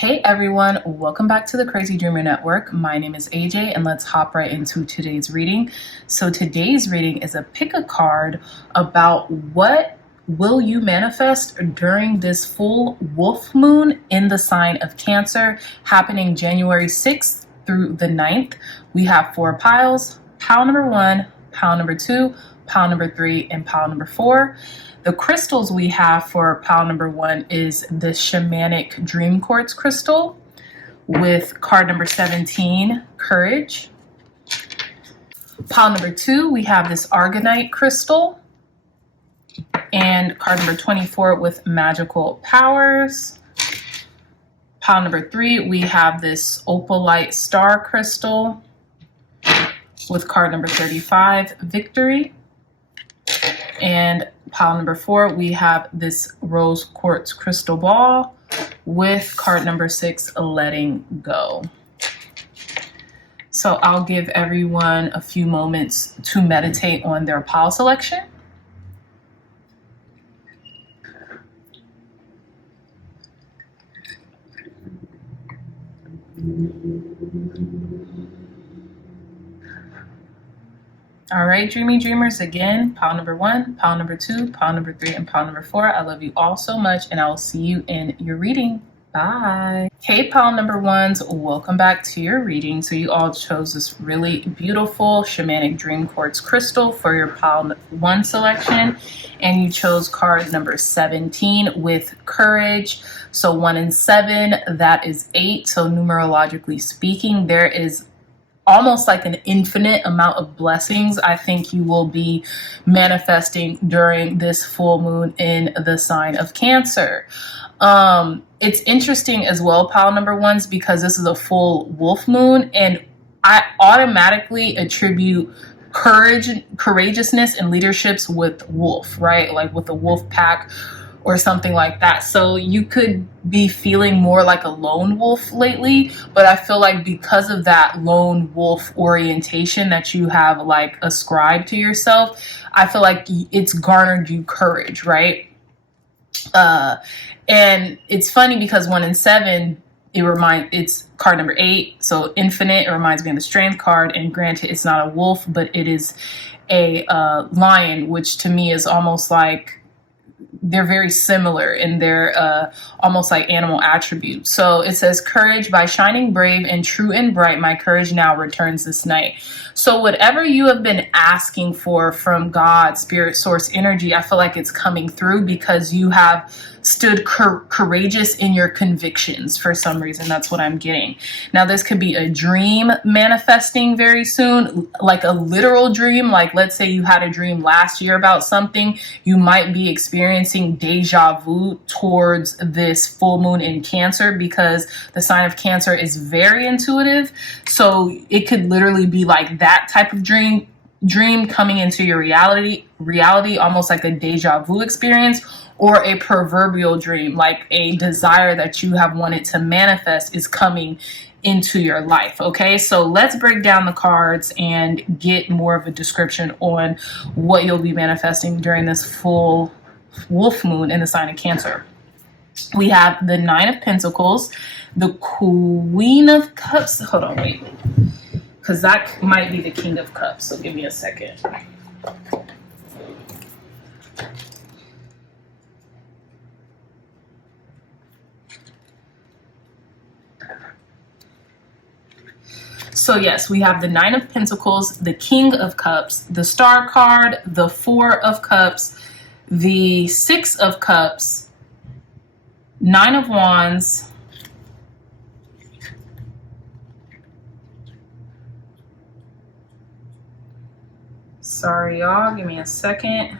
Hey everyone, welcome back to the Crazy Dreamer Network. My name is AJ and let's hop right into today's reading. So today's reading is a pick a card about what will you manifest during this full wolf moon in the sign of Cancer happening January 6th through the 9th. We have 4 piles, pile number 1, pile number 2, pile number 3, and pile number 4. The crystals we have for pile number 1 is the shamanic dream quartz crystal with card number 17, courage. Pile number 2, we have this arganite crystal, and card number 24 with magical powers. Pile number 3, we have this opalite star crystal with card number 35, victory. And pile number 4, we have this rose quartz crystal ball with card number 6, letting go. So I'll give everyone a few moments to meditate on their pile selection. All right, dreamy dreamers, again, pile number 1, pile number 2, pile number 3, and pile number 4. I love you all so much, and I will see you in your reading. Bye. Hey, pile number 1s, welcome back to your reading. So you all chose this really beautiful shamanic dream quartz crystal for your pile 1 selection, and you chose card number 17 with courage. So 1 and 7, that is 8. So numerologically speaking, there is almost like an infinite amount of blessings I think you will be manifesting during this full moon in the sign of Cancer. It's interesting as well, pile number 1s, because this is a full wolf moon, and I automatically attribute courageousness and leaderships with wolf, right? Like with the wolf pack or something like that. So you could be feeling more like a lone wolf lately, but I feel like because of that lone wolf orientation that you have like ascribed to yourself, I feel like it's garnered you courage, right? And it's funny because 1 and 7, it's card number 8, so infinite. It reminds me of the strength card, and granted, it's not a wolf, but it is a lion, which to me is almost like they're very similar in their almost like animal attributes. So it says, courage, by shining brave and true and bright, my courage now returns this night. So whatever you have been asking for from God, spirit, source, energy, I feel like it's coming through because you have stood courageous in your convictions for some reason. That's what I'm getting. Now, this could be a dream manifesting very soon, like a literal dream. Like, let's say you had a dream last year about something. You might be experiencing deja vu towards this full moon in Cancer because the sign of Cancer is very intuitive. So it could literally be like that type of dream coming into your reality, almost like a deja vu experience, or a proverbial dream, like a desire that you have wanted to manifest is coming into your life. Okay, so let's break down the cards and get more of a description on what you'll be manifesting during this full wolf moon in the sign of Cancer. We have the 9 of Pentacles, the Queen of Cups. Hold on, wait, because that might be the King of Cups. So give me a second. So yes, we have the 9 of Pentacles, the King of Cups, the Star card, the 4 of Cups, the 6 of Cups, 9 of Wands, sorry y'all, give me a second,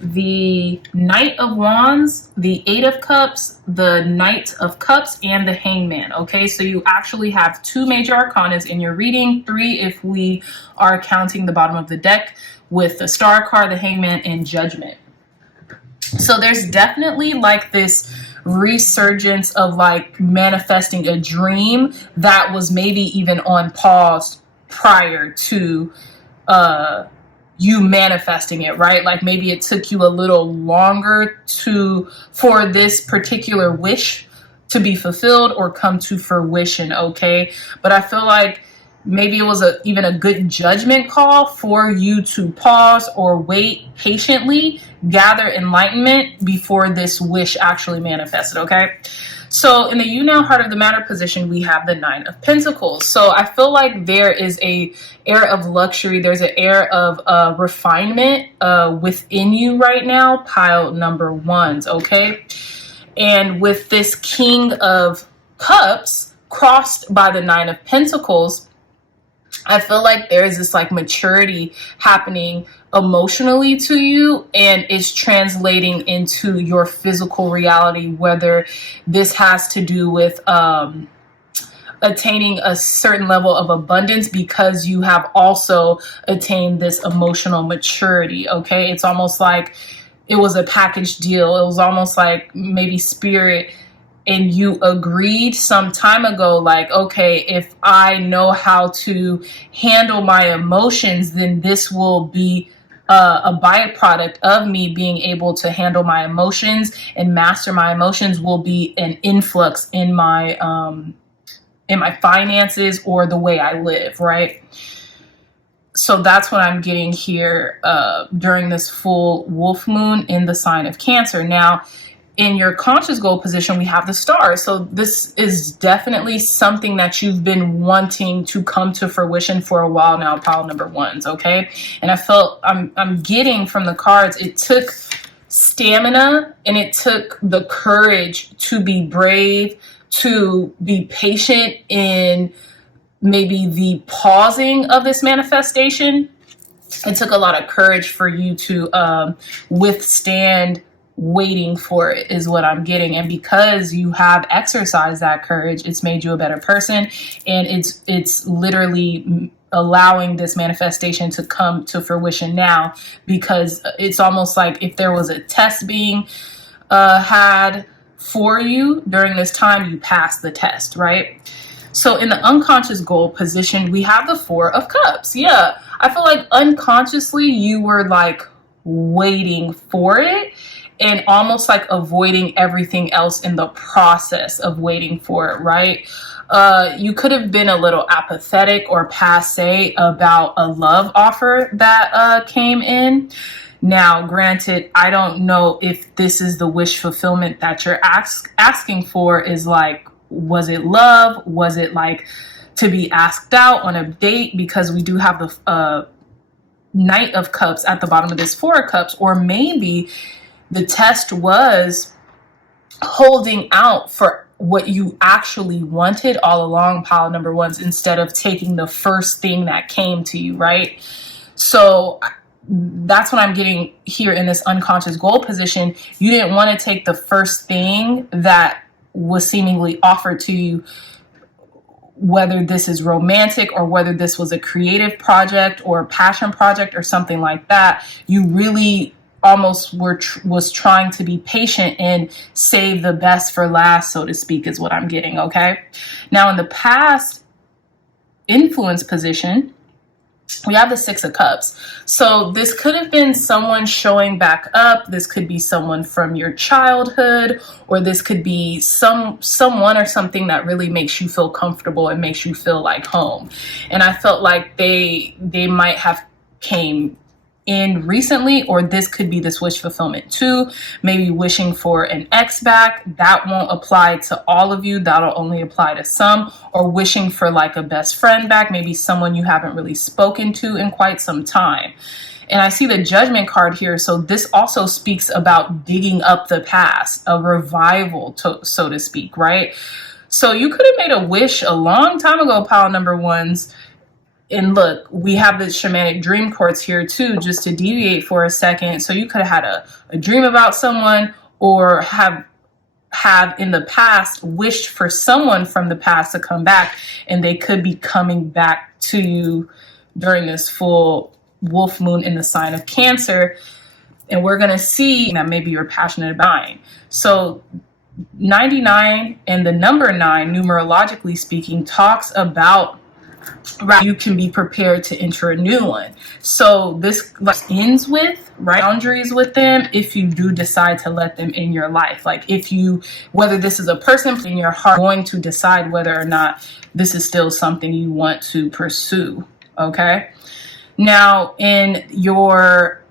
the Knight of Wands, the 8 of Cups, the Knight of Cups, and the Hangman. Okay, so you actually have 2 major arcanas in your reading, 3 if we are counting the bottom of the deck, with the Star card, the Hangman, and Judgment. So there's definitely like this resurgence of like manifesting a dream that was maybe even on pause prior to you manifesting it, right? Like maybe it took you a little longer for this particular wish to be fulfilled or come to fruition, okay? But I feel like maybe it was even a good judgment call for you to pause or wait patiently, gather enlightenment before this wish actually manifested, okay? So in the you now heart of the matter position, we have the 9 of Pentacles. So I feel like there is a air of luxury. There's an air of refinement within you right now, pile number 1s, okay? And with this King of Cups crossed by the 9 of Pentacles, I feel like there's this like maturity happening emotionally to you, and it's translating into your physical reality, whether this has to do with attaining a certain level of abundance because you have also attained this emotional maturity, okay? It's almost like it was a package deal. It was almost like maybe spirit and you agreed some time ago, like, okay, if I know how to handle my emotions, then this will be a byproduct of me being able to handle my emotions and master my emotions will be an influx in my finances or the way I live, right? So that's what I'm getting here during this full wolf moon in the sign of Cancer. Now, in your conscious goal position, we have the stars. So this is definitely something that you've been wanting to come to fruition for a while now, pile number 1s, okay? And I felt I'm getting from the cards, it took stamina and it took the courage to be brave, to be patient in maybe the pausing of this manifestation. It took a lot of courage for you to withstand waiting for it, is what I'm getting. And because you have exercised that courage, it's made you a better person, and it's literally allowing this manifestation to come to fruition now, because it's almost like if there was a test being had for you during this time, you passed the test, right? So in the unconscious goal position, we have the 4 of Cups. Yeah, I feel like unconsciously you were like waiting for it and almost like avoiding everything else in the process of waiting for it, right? You could have been a little apathetic or passe about a love offer that came in. Now, granted, I don't know if this is the wish fulfillment that you're asking for, is like, was it love? Was it like to be asked out on a date? Because we do have the Knight of Cups at the bottom of this 4 of Cups. Or maybe the test was holding out for what you actually wanted all along, pile number 1s, instead of taking the first thing that came to you, right? So that's what I'm getting here in this unconscious goal position. You didn't want to take the first thing that was seemingly offered to you, whether this is romantic or whether this was a creative project or a passion project or something like that. You really almost was trying to be patient and save the best for last, so to speak, is what I'm getting, okay? Now, in the past influence position, we have the 6 of Cups. So this could have been someone showing back up. This could be someone from your childhood, or this could be someone or something that really makes you feel comfortable and makes you feel like home. And I felt like they might have came in recently, or this could be this wish fulfillment too. Maybe wishing for an ex back. That won't apply to all of you. That'll only apply to some. Or wishing for like a best friend back, maybe someone you haven't really spoken to in quite some time. And I see the Judgment card here. So this also speaks about digging up the past, a revival, so to speak, right? So you could have made a wish a long time ago, pile number 1s. And look, we have the shamanic dream quartz here too, just to deviate for a second. So you could have had a dream about someone, or have in the past wished for someone from the past to come back, and they could be coming back to you during this full wolf moon in the sign of Cancer. And we're going to see that maybe you're passionate about dying. So 99 and the number 9, numerologically speaking, talks about right, you can be prepared to enter a new one. So this ends with, right, boundaries with them if you do decide to let them in your life. Like if you, whether this is a person in your heart, going to decide whether or not this is still something you want to pursue. Okay. Now in your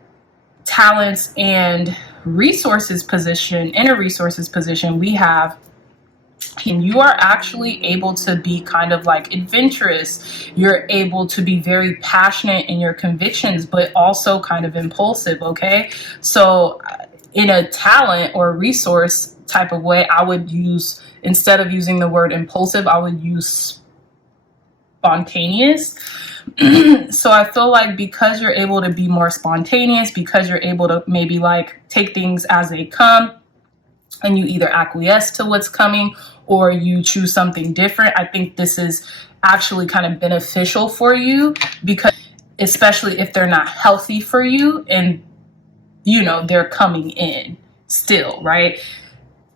talents and resources position, inner resources position, we have, and you are actually able to be kind of like adventurous. You're able to be very passionate in your convictions, but also kind of impulsive. Okay. So in a talent or resource type of way, I would use, instead of using the word impulsive, I would use spontaneous. So I feel like because you're able to be more spontaneous, because you're able to maybe like take things as they come, and you either acquiesce to what's coming or you choose something different, I think this is actually kind of beneficial for you, because especially if they're not healthy for you and, you know, they're coming in still, right?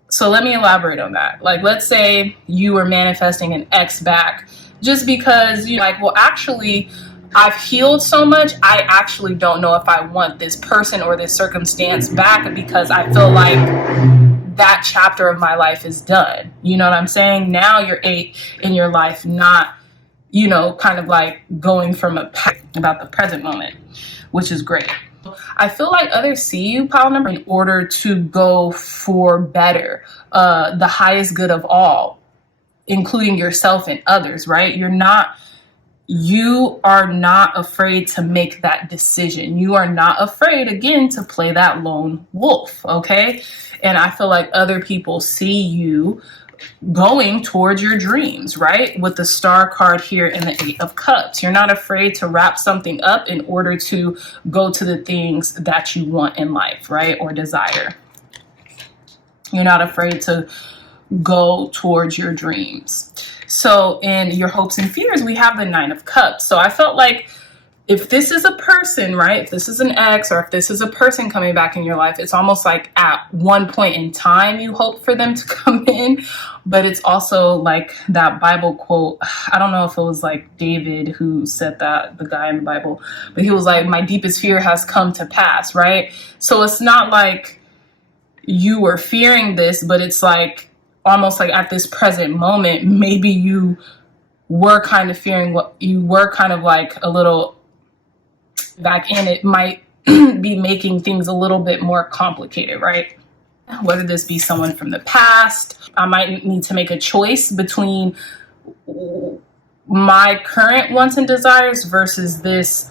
So let me elaborate on that. Like, let's say you were manifesting an ex back just because you're like, well, actually, I've healed so much, I actually don't know if I want this person or this circumstance back, because I feel like that chapter of my life is done. You know what I'm saying? Now you're 8 in your life, not, you know, kind of like going from about the present moment, which is great. I feel like others see you, pile number, in order to go for better, the highest good of all, including yourself and others, right? You are not afraid to make that decision. You are not afraid, again, to play that lone wolf, okay? And I feel like other people see you going towards your dreams, right? With the Star card here and the 8 of Cups. You're not afraid to wrap something up in order to go to the things that you want in life, right? Or desire. You're not afraid to go towards your dreams. So in your hopes and fears, we have the 9 of Cups. So I felt like if this is a person, right, if this is an ex, or if this is a person coming back in your life, it's almost like at one point in time you hope for them to come in. But it's also like that Bible quote. I don't know if it was like David who said that, the guy in the Bible, but he was like, my deepest fear has come to pass, right? So it's not like you were fearing this, but it's like almost like at this present moment, maybe you were kind of fearing what you were kind of like a little back in. It might be making things a little bit more complicated, right? Whether this be someone from the past, I might need to make a choice between my current wants and desires versus this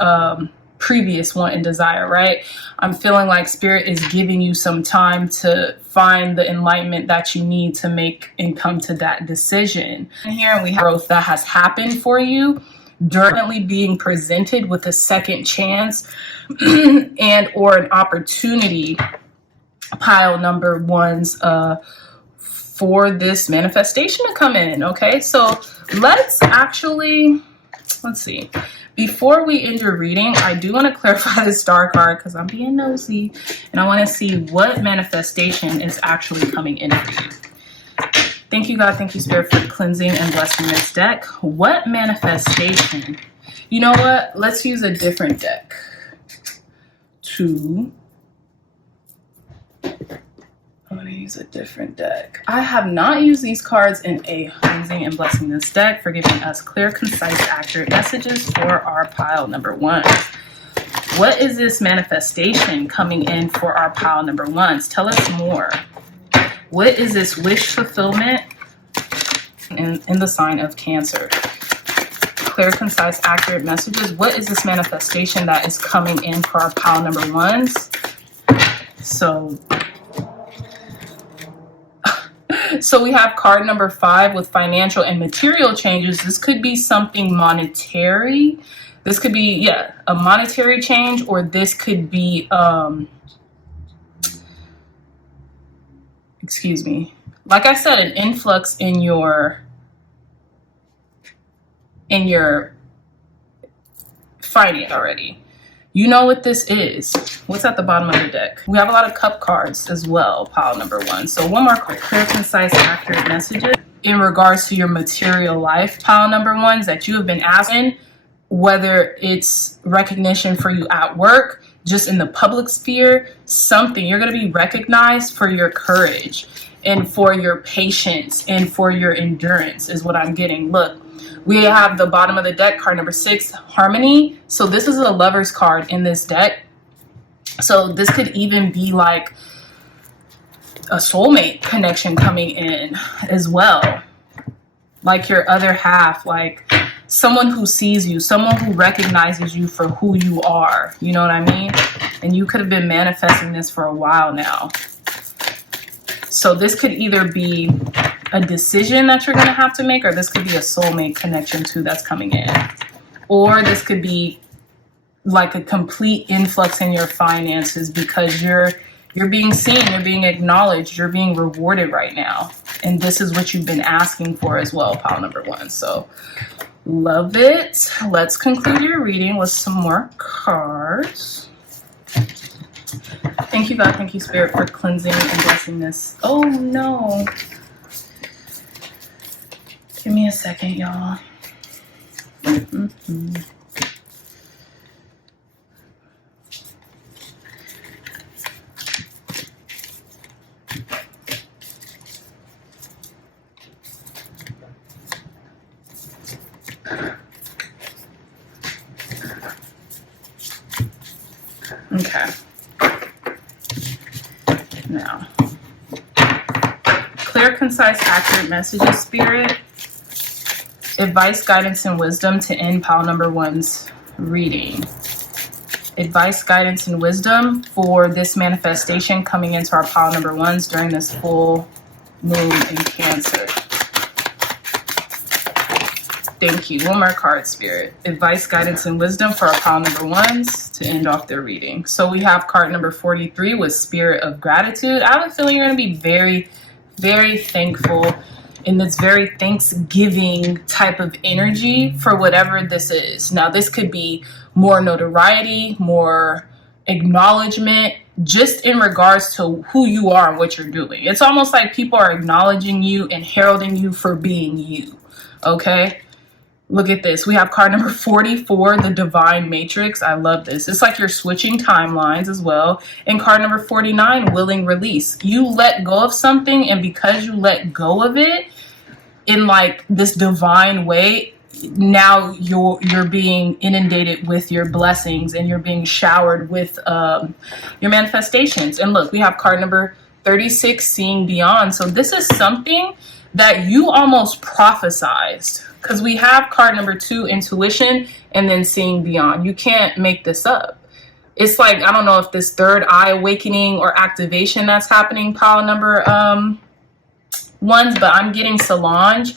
previous want and desire, right? I'm feeling like Spirit is giving you some time to find the enlightenment that you need to make and come to that decision. And here we have growth that has happened for you, currently being presented with a second chance and or an opportunity, pile number ones, for this manifestation to come in. Okay, so let's see. Before we end your reading, I do want to clarify the Star card because I'm being nosy and I want to see what manifestation is actually coming in for you. Thank you, God. Thank you, Spirit, for cleansing and blessing this deck. What manifestation? You know what? Let's use a different deck. I'm going to use a different deck. I have not used these cards in a cleansing and blessing this deck for giving us clear, concise, accurate messages for our pile number one. What is this manifestation coming in for our pile number ones? Tell us more. What is this wish fulfillment in the sign of Cancer? Clear, concise, accurate messages. What is this manifestation that is coming in for our pile number ones? So we have card number 5 with financial and material changes. This could be something monetary. This could be, yeah, a monetary change, or this could be, excuse me, like I said, an influx in your finance already. You know what this is. What's at the bottom of the deck? We have a lot of cup cards as well, pile number one. So one more card. Clear, concise, accurate messages. in regards to your material life, pile number ones, that you have been asking, whether it's recognition for you at work, just in the public sphere, something. You're going to be recognized for your courage and for your patience and for your endurance is what I'm getting. Look, we have the bottom of the deck, card number 6, harmony. So this is a lover's card in this deck. So this could even be like a soulmate connection coming in as well. Like your other half, like someone who sees you, someone who recognizes you for who you are. You know what I mean? And you could have been manifesting this for a while now. So this could either be a decision that you're going to have to make, or this could be a soulmate connection too that's coming in. Or this could be like a complete influx in your finances because you're being seen, you're being acknowledged, you're being rewarded right now. And this is what you've been asking for as well, pile number 1. So love it. Let's conclude your reading with some more cards. Thank you, God. Thank you, Spirit, for cleansing and blessing this. Oh, no. Give me a second, y'all. Okay. Now, clear, concise, accurate messages, Spirit. Advice, guidance, and wisdom to end pile number 1's reading. Advice, guidance, and wisdom for this manifestation coming into our pile number 1s during this full moon in Cancer. Thank you. One more card, Spirit. Advice, guidance, and wisdom for our pile number 1s to end off their reading. So we have card number 43 with Spirit of Gratitude. I have a feeling you're going to be very, very thankful in this very Thanksgiving type of energy for whatever this is. Now, this could be more notoriety, more acknowledgement, just in regards to who you are and what you're doing. It's almost like people are acknowledging you and heralding you for being you. Okay? Look at this. We have card number 44, the Divine Matrix. I love this. It's like you're switching timelines as well. And card number 49, Willing Release. You let go of something, and because you let go of it in like this divine way, now you're being inundated with your blessings and you're being showered with your manifestations. And look, we have card number 36, Seeing Beyond. So this is something that you almost prophesized, because we have card number 2, Intuition, and then Seeing Beyond. You can't make this up. It's like, I don't know if this third eye awakening or activation that's happening, pile number 1s, but I'm getting Solange.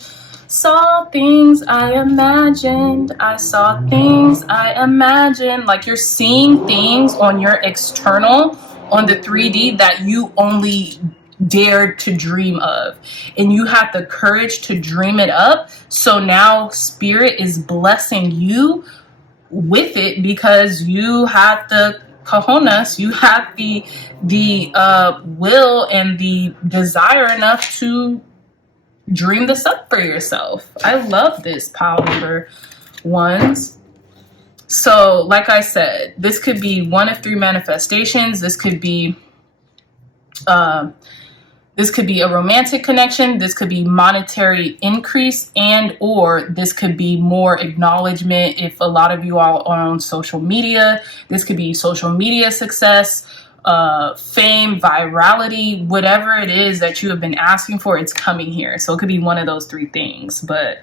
Saw things I imagined. I saw things I imagined. Like you're seeing things on your external, on the 3D that you only dared to dream of, and you had the courage to dream it up. So now Spirit is blessing you with it because you had the cojones, you had the will and the desire enough to dream this up for yourself. I love this, pile number 1s. So like I said, this could be one of 3 manifestations. This could be a romantic connection. This could be monetary increase, and or this could be more acknowledgement. If a lot of you all are on social media, this could be social media success, fame, virality, whatever it is that you have been asking for, it's coming here. So it could be one of those 3 things. But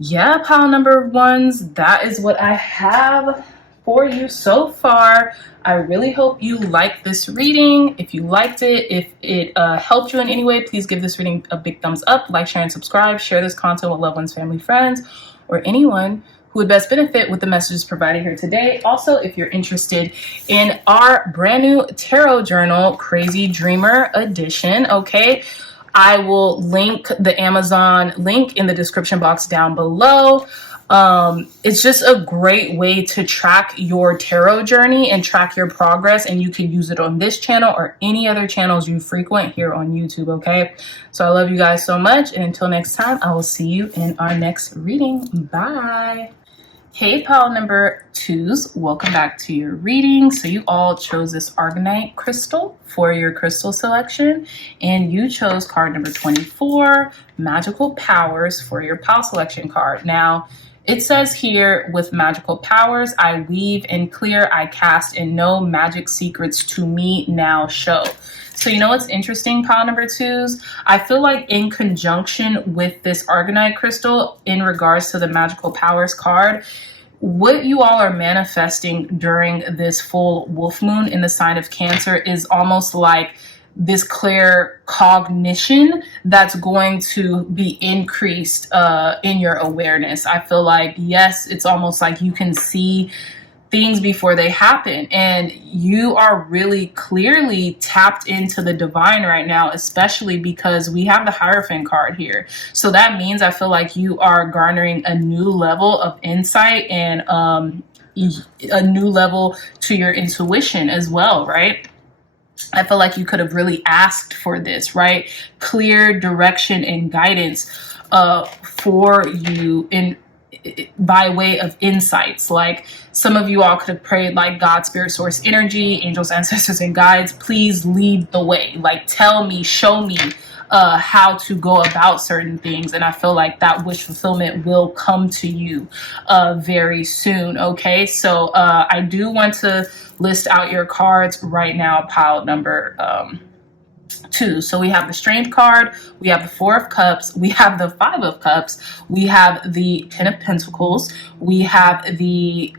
yeah, pile number 1s, that is what I have for you so far. I really hope you liked this reading. If you liked it, if it helped you in any way, please give this reading a big thumbs up, like, share, and subscribe. Share this content with loved ones, family, friends, or anyone who would best benefit with the messages provided here today. Also, if you're interested in our brand new tarot journal, Crazy Dreamer Edition, okay, I will link the Amazon link in the description box down below. It's just a great way to track your tarot journey and track your progress, and you can use it on this channel or any other channels you frequent here on YouTube. Okay, so I love you guys so much, and until next time, I will see you in our next reading. Bye. Hey, pile number 2s, welcome back to your reading. So you all chose this arganite crystal for your crystal selection, and you chose card number 24, magical powers, for your pile selection card. Now, it says here, with magical powers, I weave and clear, I cast, and no magic secrets to me now show. So you know what's interesting, pile number 2s? I feel like in conjunction with this arganite crystal, in regards to the magical powers card, what you all are manifesting during this full wolf moon in the sign of Cancer is almost like this clear cognition that's going to be increased in your awareness. I feel like, yes, it's almost like you can see things before they happen, and you are really clearly tapped into the divine right now, especially because we have the Hierophant card here. So that means I feel like you are garnering a new level of insight and a new level to your intuition as well, right? I feel like you could have really asked for this, right? Clear direction and guidance for you in by way of insights. Like, some of you all could have prayed like, God, spirit, source, energy, angels, ancestors, and guides, please lead the way. Like, tell me, show me how to go about certain things. And I feel like that wish fulfillment will come to you very soon. Okay, so I do want to list out your cards right now, pile number 2. So we have the Strength card, we have the 4 of Cups, we have the 5 of Cups, we have the 10 of Pentacles, we have the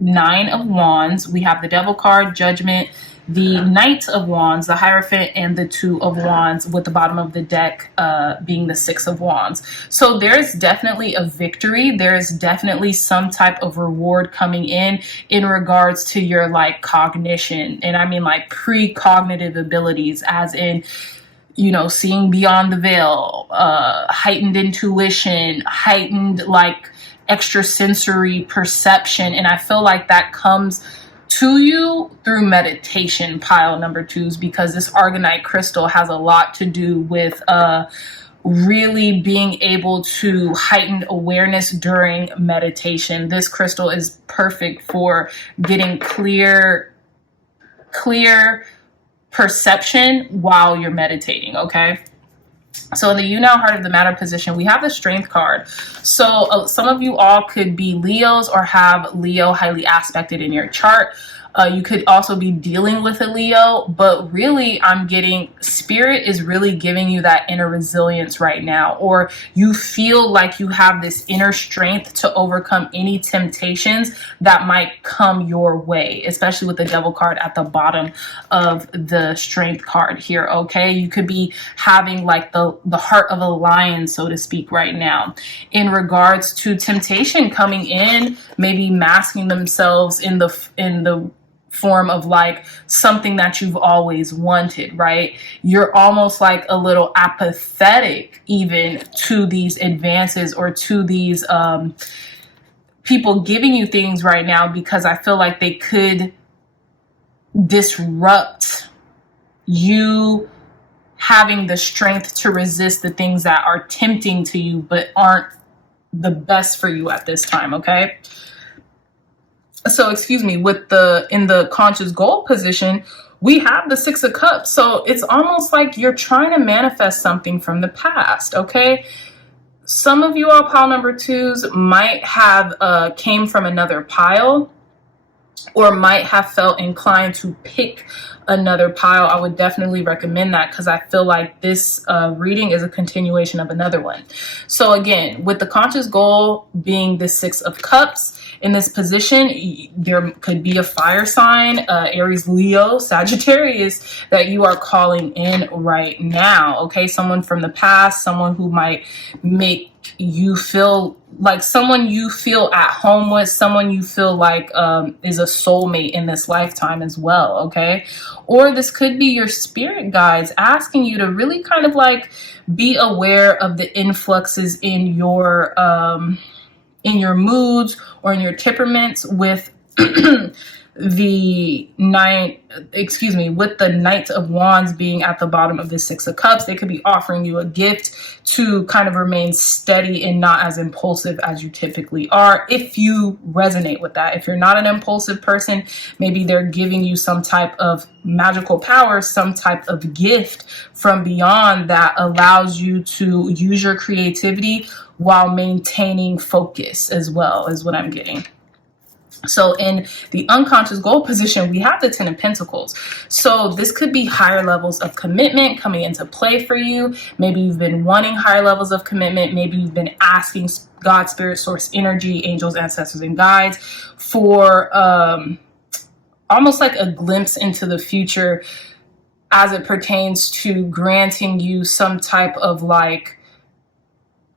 9 of Wands, we have the Devil card, Judgment, the Knight of Wands, the Hierophant, and the 2 of Wands, with the bottom of the deck being the 6 of Wands. So there's definitely a victory. There's definitely some type of reward coming in regards to your like cognition. And I mean like precognitive abilities, as in, you know, seeing beyond the veil, heightened intuition, heightened like extrasensory perception. And I feel like that comes to you through meditation, pile number 2s, because this arganite crystal has a lot to do with really being able to heighten awareness during meditation. This crystal is perfect for getting clear perception while you're meditating. Okay, so in the you now heart of the matter position, we have the Strength card. So some of you all could be Leos or have Leo highly aspected in your chart. You could also be dealing with a Leo, but really I'm getting spirit is really giving you that inner resilience right now, or you feel like you have this inner strength to overcome any temptations that might come your way, especially with the Devil card at the bottom of the Strength card here. Okay, you could be having like the heart of a lion, so to speak, right now in regards to temptation coming in, maybe masking themselves in the form of like something that you've always wanted, right? You're almost like a little apathetic even to these advances or to these people giving you things right now, because I feel like they could disrupt you having the strength to resist the things that are tempting to you but aren't the best for you at this time. Okay, so excuse me, with in the conscious goal position, we have the 6 of Cups. So it's almost like you're trying to manifest something from the past. Okay, some of you all pile number 2s might have came from another pile, or might have felt inclined to pick another pile. I would definitely recommend that, because I feel like this reading is a continuation of another one. So again, with the conscious goal being the 6 of Cups, in this position, there could be a fire sign, Aries, Leo, Sagittarius, that you are calling in right now. Okay, someone from the past, someone who might make you feel like someone you feel at home with, someone you feel like is a soulmate in this lifetime as well. Okay, or this could be your spirit guides asking you to really kind of like be aware of the influxes in your in your moods or in your temperaments with the with the Knight of Wands being at the bottom of the Six of Cups. They could be offering you a gift to kind of remain steady and not as impulsive as you typically are, if you resonate with that. If you're not an impulsive person, maybe they're giving you some type of magical power, some type of gift from beyond that allows you to use your creativity while maintaining focus as well, is what I'm getting. So in the unconscious goal position, we have the 10 of Pentacles. So this could be higher levels of commitment coming into play for you. Maybe you've been wanting higher levels of commitment. Maybe you've been asking God, Spirit, Source, Energy, angels, ancestors, and guides for almost like a glimpse into the future as it pertains to granting you some type of like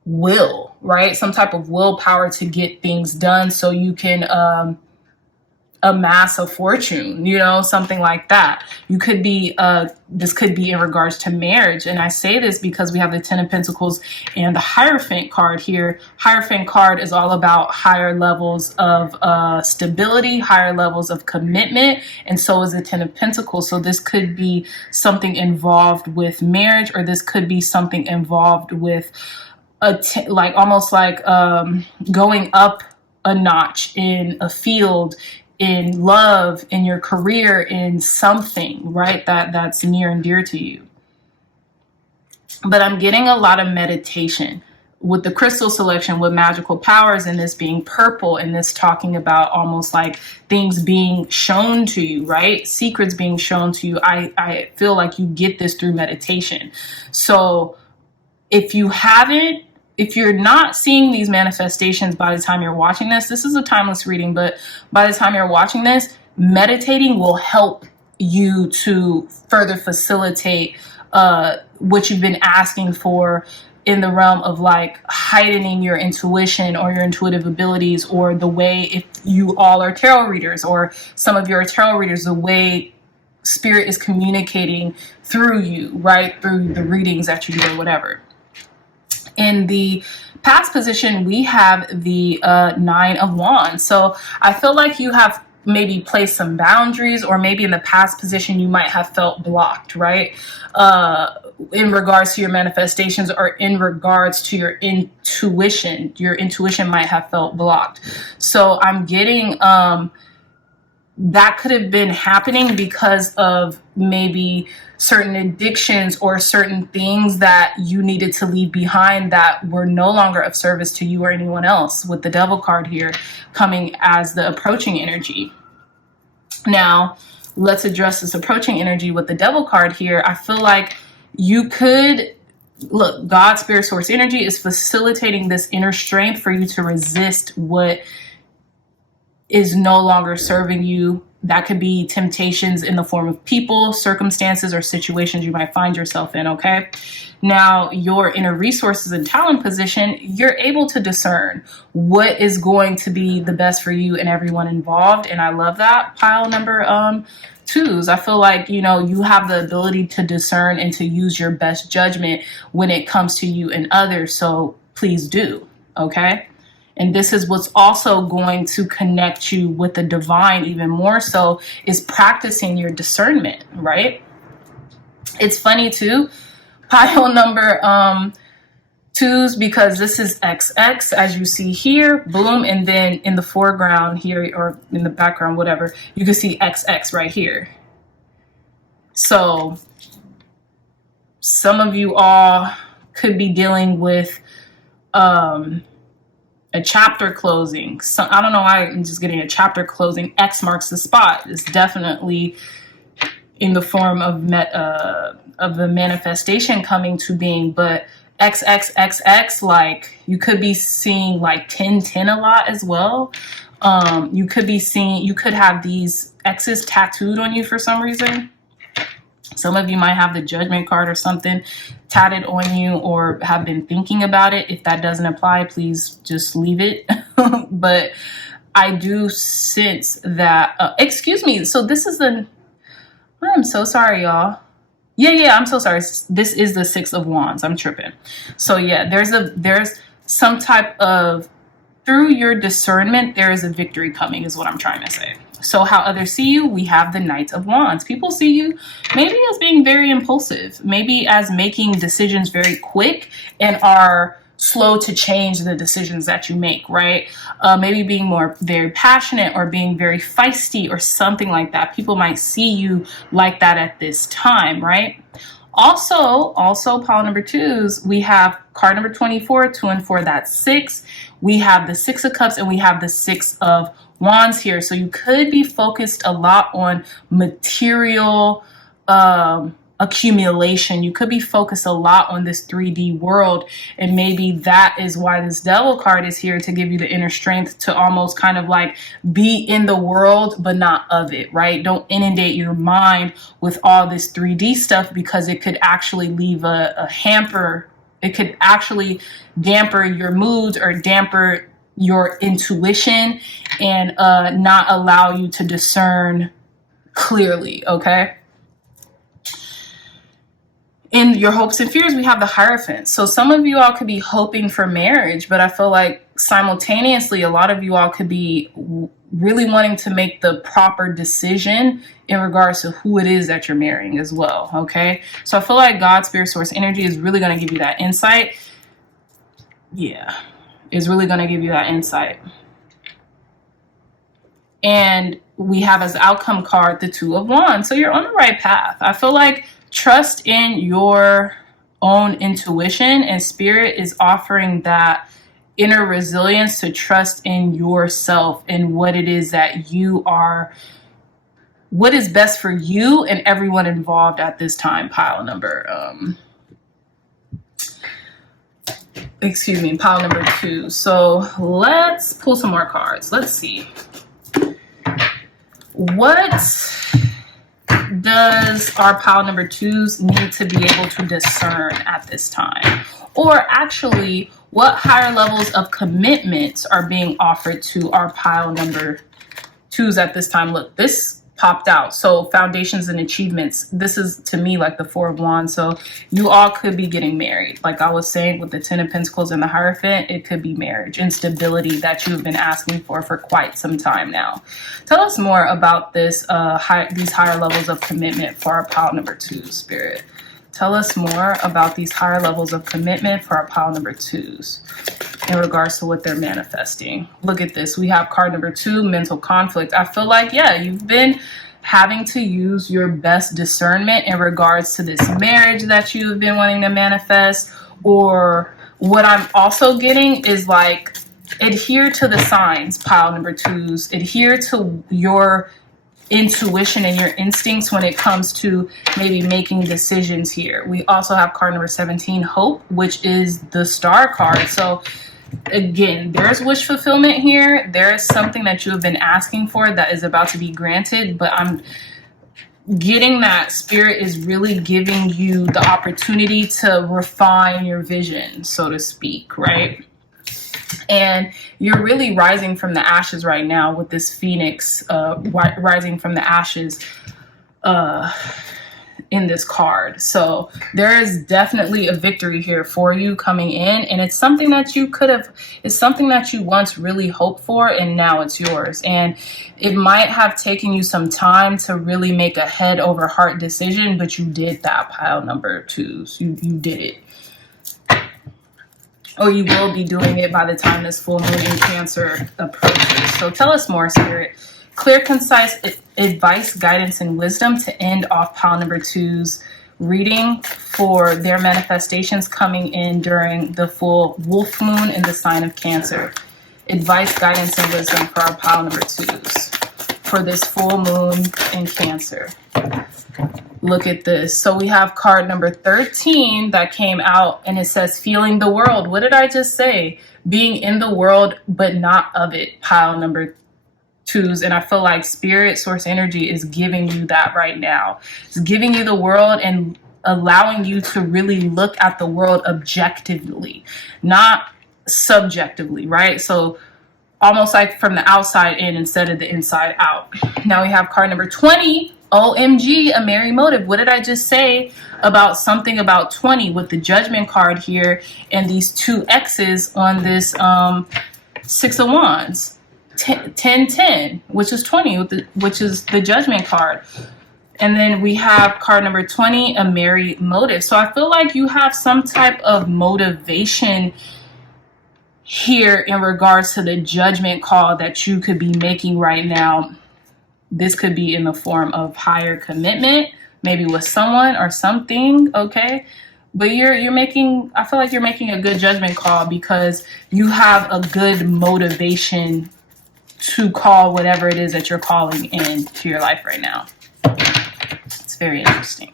will, right? Some type of willpower to get things done so you can amass a fortune, you know, something like that. You could be, this could be in regards to marriage. And I say this because we have the 10 of Pentacles and the Hierophant card here. Hierophant card is all about higher levels of stability, higher levels of commitment. And so is the 10 of Pentacles. So this could be something involved with marriage, or this could be something involved with almost like going up a notch in a field, in love, in your career, in something, right? That's near and dear to you. But I'm getting a lot of meditation with the crystal selection, with magical powers, and this being purple, and this talking about almost like things being shown to you, right? Secrets being shown to you. I feel like you get this through meditation. So if you're not seeing these manifestations by the time you're watching this is a timeless reading, but by the time you're watching this, meditating will help you to further facilitate what you've been asking for in the realm of like heightening your intuition or your intuitive abilities, or the way, if you all are tarot readers or some of your tarot readers, the way spirit is communicating through you, right? Through the readings that you do or whatever. In the past position, we have the 9 of Wands. So I feel like you have maybe placed some boundaries, or maybe in the past position, you might have felt blocked, right? In regards to your manifestations, or in regards to your intuition. Your intuition might have felt blocked. So I'm getting that could have been happening because of maybe certain addictions or certain things that you needed to leave behind that were no longer of service to you or anyone else, with the Devil card here coming as the approaching energy. Now, let's address this approaching energy with the Devil card here. I feel like you could, look, God, Spirit, Source, Energy is facilitating this inner strength for you to resist what is no longer serving you. That could be temptations in the form of people, circumstances, or situations you might find yourself in, okay? Now, your inner resources and talent position, you're able to discern what is going to be the best for you and everyone involved. And I love that. Pile number 2s. I feel like, you know, you have the ability to discern and to use your best judgment when it comes to you and others. So please do, okay? And this is what's also going to connect you with the divine even more so, is practicing your discernment, right? It's funny too, pile number 2s, because this is XX, as you see here, boom, and then in the foreground here, or in the background, whatever, you can see XX right here. So some of you all could be dealing with a chapter closing. So I don't know why I'm just getting a chapter closing. X marks the spot. It's definitely in the form of the manifestation coming to being, but XXXX, like you could be seeing like 1010 a lot as well. You could have these X's tattooed on you for some reason. Some of you might have the Judgment card or something tatted on you, or have been thinking about it. If that doesn't apply, please just leave it. But I do sense that, excuse me. So this is I'm so sorry, y'all. Yeah, I'm so sorry. This is the 6 of Wands. I'm tripping. So yeah, there's some type of through your discernment, there is a victory coming, is what I'm trying to say. So how others see you, we have the Knight of Wands. People see you maybe as being very impulsive, maybe as making decisions very quick and are slow to change the decisions that you make, right? Maybe being very passionate or being very feisty or something like that. People might see you like that at this time, right? Also pile number 2s, we have card number 24, 2 and 4, that's 6. We have the 6 of Cups and we have the 6 of Wands here. So you could be focused a lot on material accumulation. You could be focused a lot on this 3D world, and maybe that is why this Devil card is here, to give you the inner strength to almost kind of like be in the world but not of it, right? Don't inundate your mind with all this 3D stuff, because it could actually leave a hamper. It could actually damper your moods or damper your intuition and not allow you to discern clearly, okay? In your hopes and fears, we have the Hierophant. So some of you all could be hoping for marriage, but I feel like simultaneously, a lot of you all could be really wanting to make the proper decision in regards to who it is that you're marrying as well, okay? So I feel like God, Spirit, Source, Energy is really going to give you that insight. Yeah, is really going to give you that insight. And we have as outcome card the 2 of Wands. So you're on the right path. I feel like trust in your own intuition, and Spirit is offering that inner resilience to trust in yourself and what it is that you are, what is best for you and everyone involved at this time. Pile number pile number 2. So let's pull some more cards. Let's see. What does our pile number 2s need to be able to discern at this time? Or actually, what higher levels of commitment are being offered to our pile number 2s at this time? Look, this popped out. So foundations and achievements. This is to me like the 4 of Wands. So you all could be getting married. Like I was saying with the 10 of Pentacles and the Hierophant, it could be marriage and stability that you've been asking for quite some time now. Tell us more about this, these higher levels of commitment for our pile number 2, Spirit. Tell us more about these higher levels of commitment for our pile number 2s in regards to what they're manifesting. Look at this. We have card number 2, mental conflict. I feel like, yeah, you've been having to use your best discernment in regards to this marriage that you've been wanting to manifest. Or what I'm also getting is like, adhere to the signs, pile number 2s. Adhere to your intuition and your instincts when it comes to maybe making decisions here. We also have card number 17, hope, which is the Star card. So again, there's wish fulfillment here. There is something that you have been asking for that is about to be granted, but I'm getting that Spirit is really giving you the opportunity to refine your vision, so to speak, right? And you're really rising from the ashes right now with this Phoenix rising from the ashes in this card. So there is definitely a victory here for you coming in, and it's something that you could have, it's something that you once really hoped for, and now it's yours. And it might have taken you some time to really make a head over heart decision, but you did that, pile number 2s. You did it. Or you will be doing it by the time this full moon in Cancer approaches. So tell us more, Spirit. Clear, concise advice, guidance, and wisdom to end off pile number 2's reading for their manifestations coming in during the full wolf moon in the sign of Cancer. Advice, guidance, and wisdom for our pile number 2's for this full moon in Cancer. Look at this. So we have card number 13 that came out, and it says feeling the world. What did I just say? Being in the world, but not of it, pile number 2's. And I feel like Spirit, Source, Energy is giving you that right now. It's giving you the world and allowing you to really look at the world objectively, not subjectively, right? So almost like from the outside in instead of the inside out. Now we have card number 20. OMG, a merry motive. What did I just say about something about 20 with the Judgment card here and these 2 X's on this Six of Wands, 10, which is 20, which is the Judgment card. And then we have card number 20, a merry motive. So I feel like you have some type of motivation here in regards to the judgment call that you could be making right now. This could be in the form of higher commitment, maybe with someone or something, okay? But you're making, I feel like you're making a good judgment call because you have a good motivation to call whatever it is that you're calling into your life right now. It's very interesting.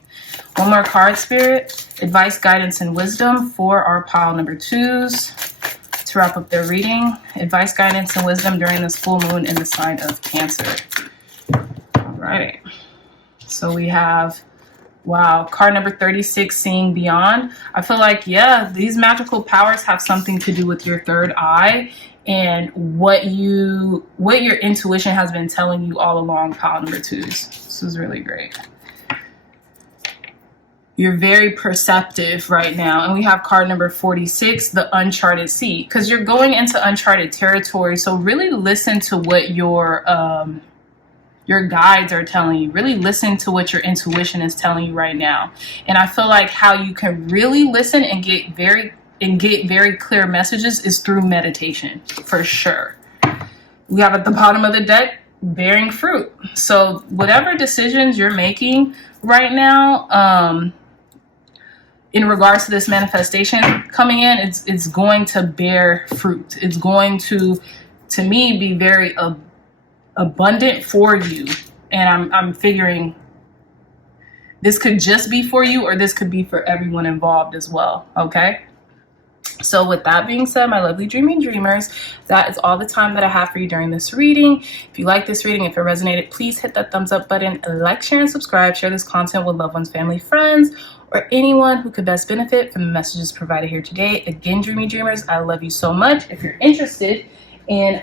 One more card, Spirit. Advice, guidance, and wisdom for our pile number 2s to wrap up their reading. Advice, guidance, and wisdom during this full moon in the sign of Cancer. All right. So we have, wow, card number 36, seeing beyond. I feel like, yeah, these magical powers have something to do with your third eye and what your intuition has been telling you all along, pile number 2s. This is really great. You're very perceptive right now. And we have card number 46, the uncharted sea, because you're going into uncharted territory. So really listen to what your guides are telling you. Really listen to what your intuition is telling you right now. And I feel like how you can really listen and get very clear messages is through meditation, for sure. We have at the bottom of the deck, bearing fruit. So whatever decisions you're making right now, in regards to this manifestation coming in, it's going to bear fruit. It's going to me, be very abundant for you. And I'm figuring this could just be for you, or this could be for everyone involved as well. Okay. So with that being said, my lovely dreaming dreamers, that is all the time that I have for you during this reading. If you like this reading, if it resonated, please hit that thumbs up button, like, share, and subscribe. Share this content with loved ones, family, friends, or anyone who could best benefit from the messages provided here today. Again, dreamy dreamers, I love you so much. If you're interested in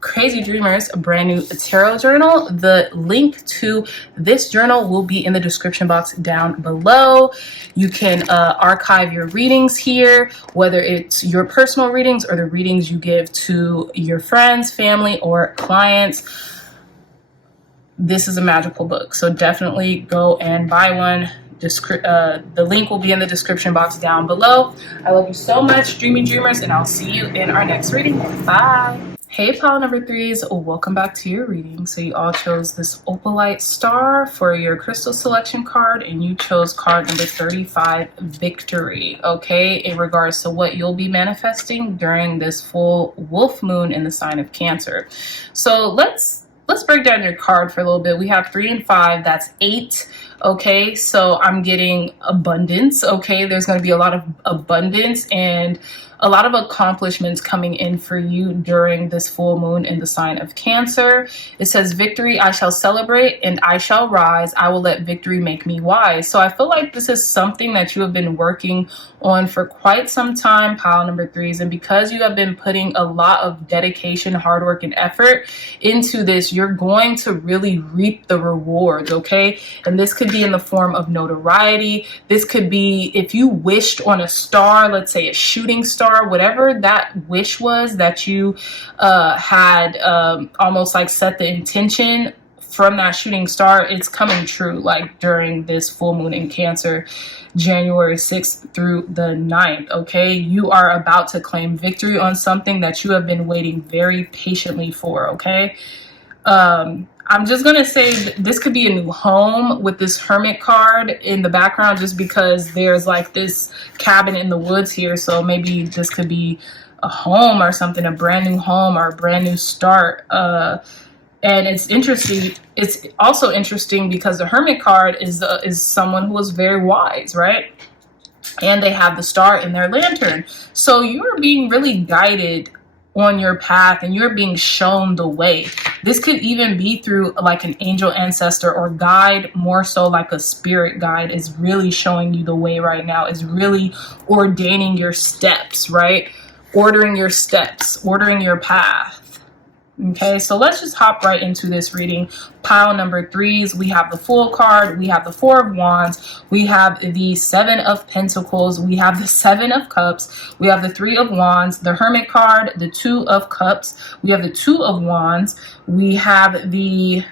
Crazy Dreamers, a brand new tarot journal, the link to this journal will be in the description box down below. You can archive your readings here, whether it's your personal readings or the readings you give to your friends, family, or clients. This is a magical book, so definitely go and buy one. The link will be in the description box down below. I love you so much, dreamy dreamers, and I'll see you in our next reading. Bye. Hey, pile number 3s, welcome back to your reading. So you all chose this Opalite star for your crystal selection card, and you chose card number 35, Victory, okay, in regards to what you'll be manifesting during this full wolf moon in the sign of Cancer. So let's break down your card for a little bit. We have 3 and 5, that's 8. Okay, so I'm getting abundance. Okay, there's going to be a lot of abundance and a lot of accomplishments coming in for you during this full moon in the sign of Cancer. It says, victory, I shall celebrate and I shall rise. I will let victory make me wise. So I feel like this is something that you have been working on for quite some time, pile number 3s. And because you have been putting a lot of dedication, hard work, and effort into this, you're going to really reap the rewards, okay? And this could be in the form of notoriety. This could be if you wished on a star, let's say a shooting star, whatever that wish was that you had almost like set the intention from that shooting star, it's coming true, like during this full moon in Cancer, January 6th through the 9th, okay? You are about to claim victory on something that you have been waiting very patiently for, okay? I'm just going to say this could be a new home with this Hermit card in the background, just because there's like this cabin in the woods here. So maybe this could be a home or something, a brand new home or a brand new start. And it's interesting. It's also interesting because the Hermit card is someone who was very wise, right? And they have the star in their lantern. So you're being really guided on your path and you're being shown the way. This could even be through like an angel ancestor or guide, more so like a spirit guide is really showing you the way right now, is really ordaining your steps, right? Ordering your steps, ordering your path. Okay, so let's just hop right into this reading. Pile number threes, we have the Fool card, we have the Four of Wands, we have the Seven of Pentacles, we have the Seven of Cups, we have the Three of Wands, the Hermit card, the Two of Cups, we have the Two of Wands, we have the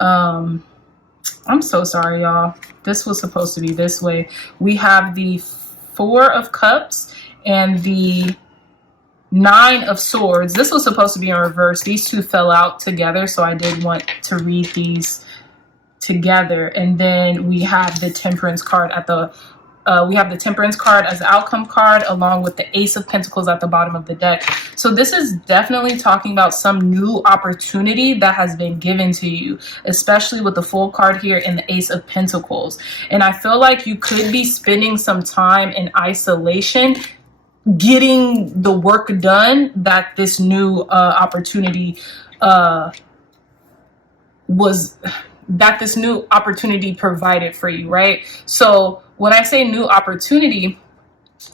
I'm so sorry, y'all. This was supposed to be this way. We have the Four of Cups and the Nine of Swords. This was supposed to be in reverse. These two fell out together, so I did want to read these together. And then we have the Temperance card at the we have the Temperance card as the outcome card, along with the Ace of Pentacles at the bottom of the deck. So this is definitely talking about some new opportunity that has been given to you, especially with the Fool card here and the Ace of Pentacles. And I feel like you could be spending some time in isolation, getting the work done that this new opportunity provided for you, right? So when I say new opportunity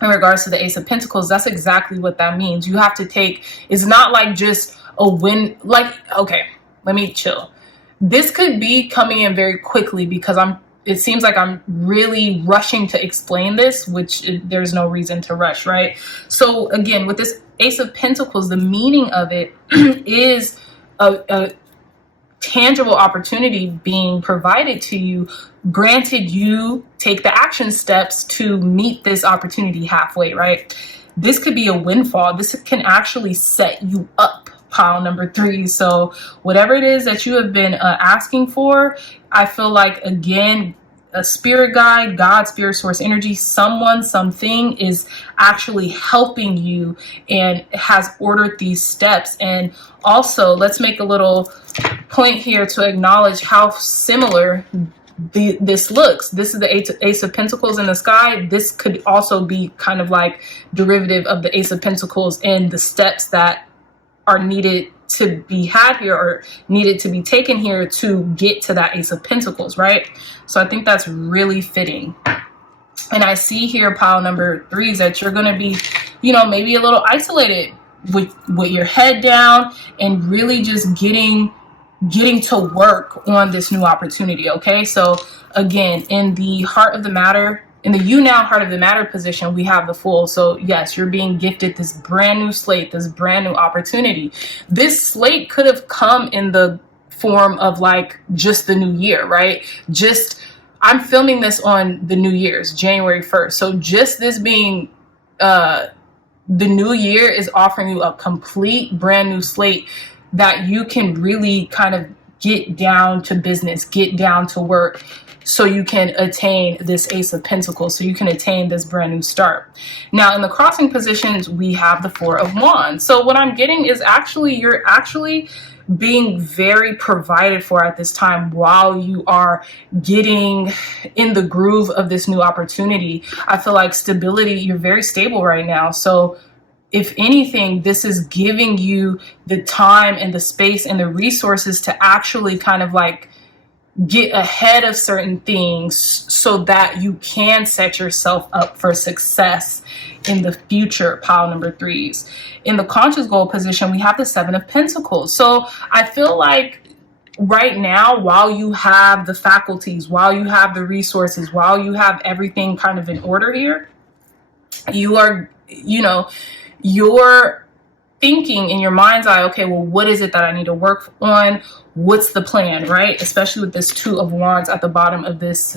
in regards to the Ace of Pentacles, that's exactly what that means. You have to take, it's not like just a win, like, okay, let me chill. This could be coming in very quickly because it seems like I'm really rushing to explain this, which there's no reason to rush, right? So again, with this Ace of Pentacles, the meaning of it is a tangible opportunity being provided to you, granted you take the action steps to meet this opportunity halfway, right? This could be a windfall. This can actually set you up, pile number three. So whatever it is that you have been asking for, I feel like, again, a spirit guide, God, spirit source energy, someone, something is actually helping you and has ordered these steps. And also, let's make a little point here to acknowledge how similar this looks. This is the Ace of Pentacles in the sky. This could also be kind of like derivative of the Ace of Pentacles and the steps that are needed to be had here or needed to be taken here to get to that Ace of Pentacles, right? So I think that's really fitting. And I see here, pile number threes, that you're going to be, you know, maybe a little isolated with your head down and really just getting to work on this new opportunity. Okay, so again, in the heart of the matter, in the you now heart of the matter position, we have the Fool. So yes, you're being gifted this brand new slate, this brand new opportunity. This slate could have come in the form of like just the new year, right? I'm filming this on the New Year's, January 1st. So just this being the new year is offering you a complete brand new slate that you can really kind of get down to business, get down to work, so you can attain this Ace of Pentacles, so you can attain this brand new start. Now, in the crossing positions, we have the Four of Wands. So what I'm getting is you're actually being very provided for at this time while you are getting in the groove of this new opportunity. I feel like stability, you're very stable right now. So if anything, this is giving you the time and the space and the resources to actually kind of like get ahead of certain things so that you can set yourself up for success in the future, pile number threes. In the conscious goal position, we have the Seven of Pentacles. So I feel like right now, while you have the faculties, while you have the resources, while you have everything kind of in order here, you're thinking in your mind's eye, okay, well, what is it that I need to work on? What's the plan, right? Especially with this Two of Wands at the bottom of this,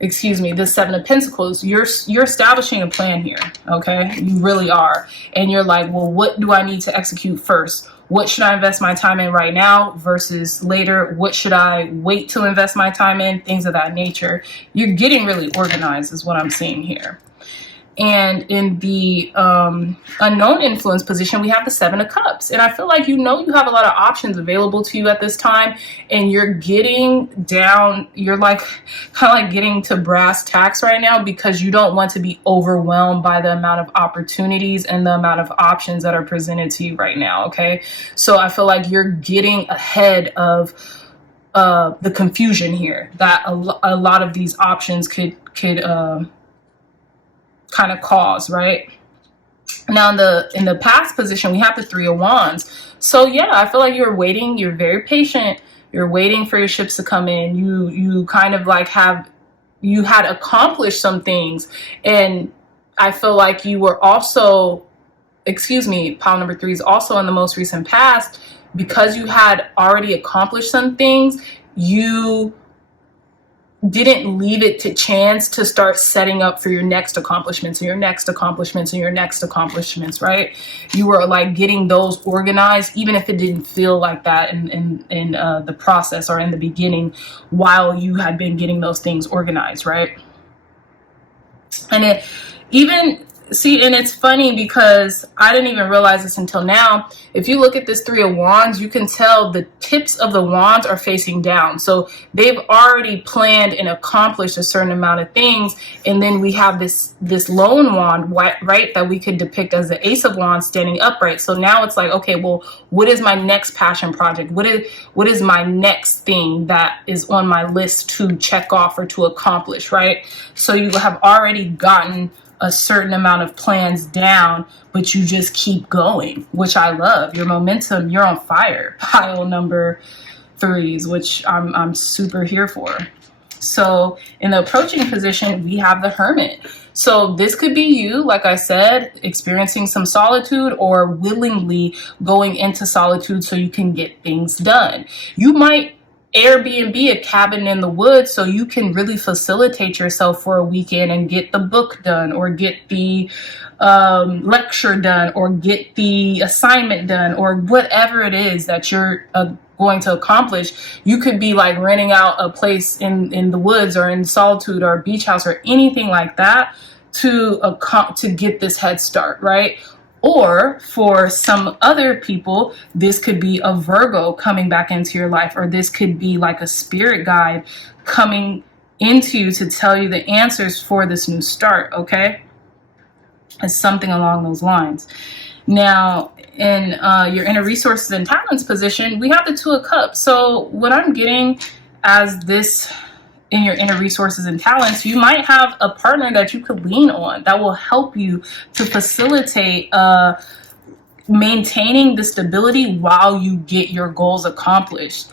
this Seven of Pentacles. You're establishing a plan here, okay? You really are. And you're like, well, what do I need to execute first? What should I invest my time in right now versus later? What should I wait to invest my time in? Things of that nature. You're getting really organized is what I'm seeing here. And in the unknown influence position, we have the Seven of Cups. And I feel like, you have a lot of options available to you at this time. And you're getting down, you're like kind of like getting to brass tacks right now because you don't want to be overwhelmed by the amount of opportunities and the amount of options that are presented to you right now. Okay. So I feel like you're getting ahead of the confusion here that a lot of these options could kind of cause, right? Now in the past position, we have the Three of Wands. So yeah, I feel like you're waiting. You're very patient. You're waiting for your ships to come in. You kind of like you had accomplished some things, and I feel like you were also, excuse me, pile number 3 is also in the most recent past, because you had already accomplished some things. You didn't leave it to chance to start setting up for your next accomplishments and your next accomplishments and your next accomplishments, right? You were like getting those organized, even if it didn't feel like that in the process or in the beginning, while you had been getting those things organized, right? And it even, see, and it's funny because I didn't even realize this until now. If you look at this Three of Wands, you can tell the tips of the wands are facing down. So they've already planned and accomplished a certain amount of things. And then we have this lone wand, right, that we could depict as the Ace of Wands standing upright. So now it's like, okay, well, what is my next passion project? What is my next thing that is on my list to check off or to accomplish, right? So you have already gotten a certain amount of plans down, but you just keep going, which I love. Your momentum, you're on fire. Pile number 3s, which I'm super here for. So in the approaching position, we have the Hermit. So this could be you, like I said, experiencing some solitude or willingly going into solitude so you can get things done. You might Airbnb a cabin in the woods so you can really facilitate yourself for a weekend and get the book done, or get the lecture done, or get the assignment done, or whatever it is that you're going to accomplish. You could be like renting out a place in the woods or in solitude or a beach house or anything like that to get this head start, right? Or for some other people, this could be a Virgo coming back into your life, or this could be like a spirit guide coming into you to tell you the answers for this new start, okay? It's something along those lines. Now, in your inner resources and talents position, we have the Two of Cups. So what I'm getting as this in your inner resources and talents, you might have a partner that you could lean on that will help you to facilitate maintaining the stability while you get your goals accomplished.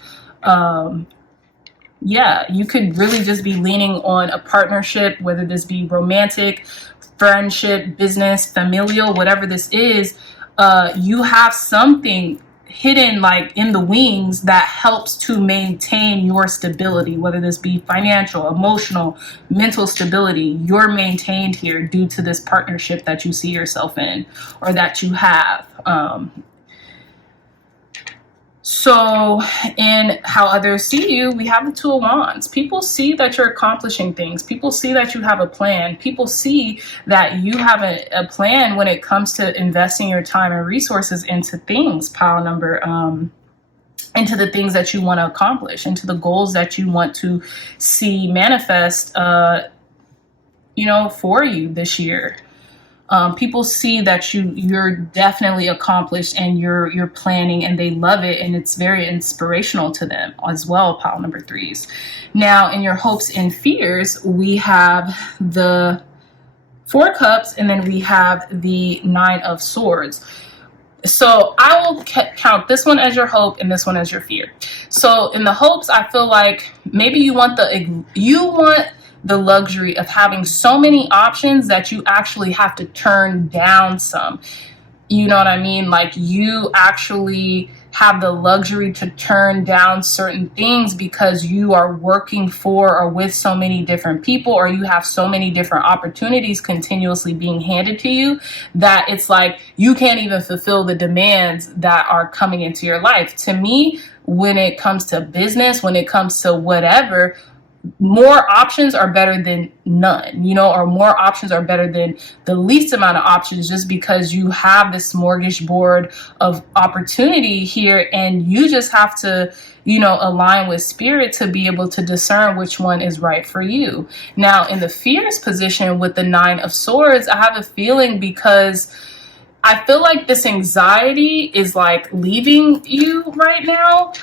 Yeah, you could really just be leaning on a partnership, whether this be romantic, friendship, business, familial, whatever this is. You have something hidden like in the wings that helps to maintain your stability, whether this be financial, emotional, mental stability. You're maintained here due to this partnership that you see yourself in, or that you have. So in how others see you, we have the Two of Wands. People see that you're accomplishing things. People see that you have a plan. People see that you have a plan when it comes to investing your time and resources into things, pile number, into the things that you want to accomplish, into the goals that you want to see manifest, for you this year. People see that you're definitely accomplished and you're planning, and they love it, and it's very inspirational to them as well, pile number 3s. Now, in your hopes and fears, we have the Four of Cups, and then we have the Nine of Swords. So I will count this one as your hope and this one as your fear. So in the hopes, I feel like maybe you want the luxury of having so many options that you actually have to turn down some. You know what I mean? Like, you actually have the luxury to turn down certain things because you are working for or with so many different people, or you have so many different opportunities continuously being handed to you that it's like you can't even fulfill the demands that are coming into your life. To me, when it comes to business, when it comes to whatever, more options are better than none, or more options are better than the least amount of options, just because you have this smorgasbord of opportunity here, and you just have to, align with spirit to be able to discern which one is right for you. Now, in the fears position with the Nine of Swords, I have a feeling, because I feel like this anxiety is like leaving you right now.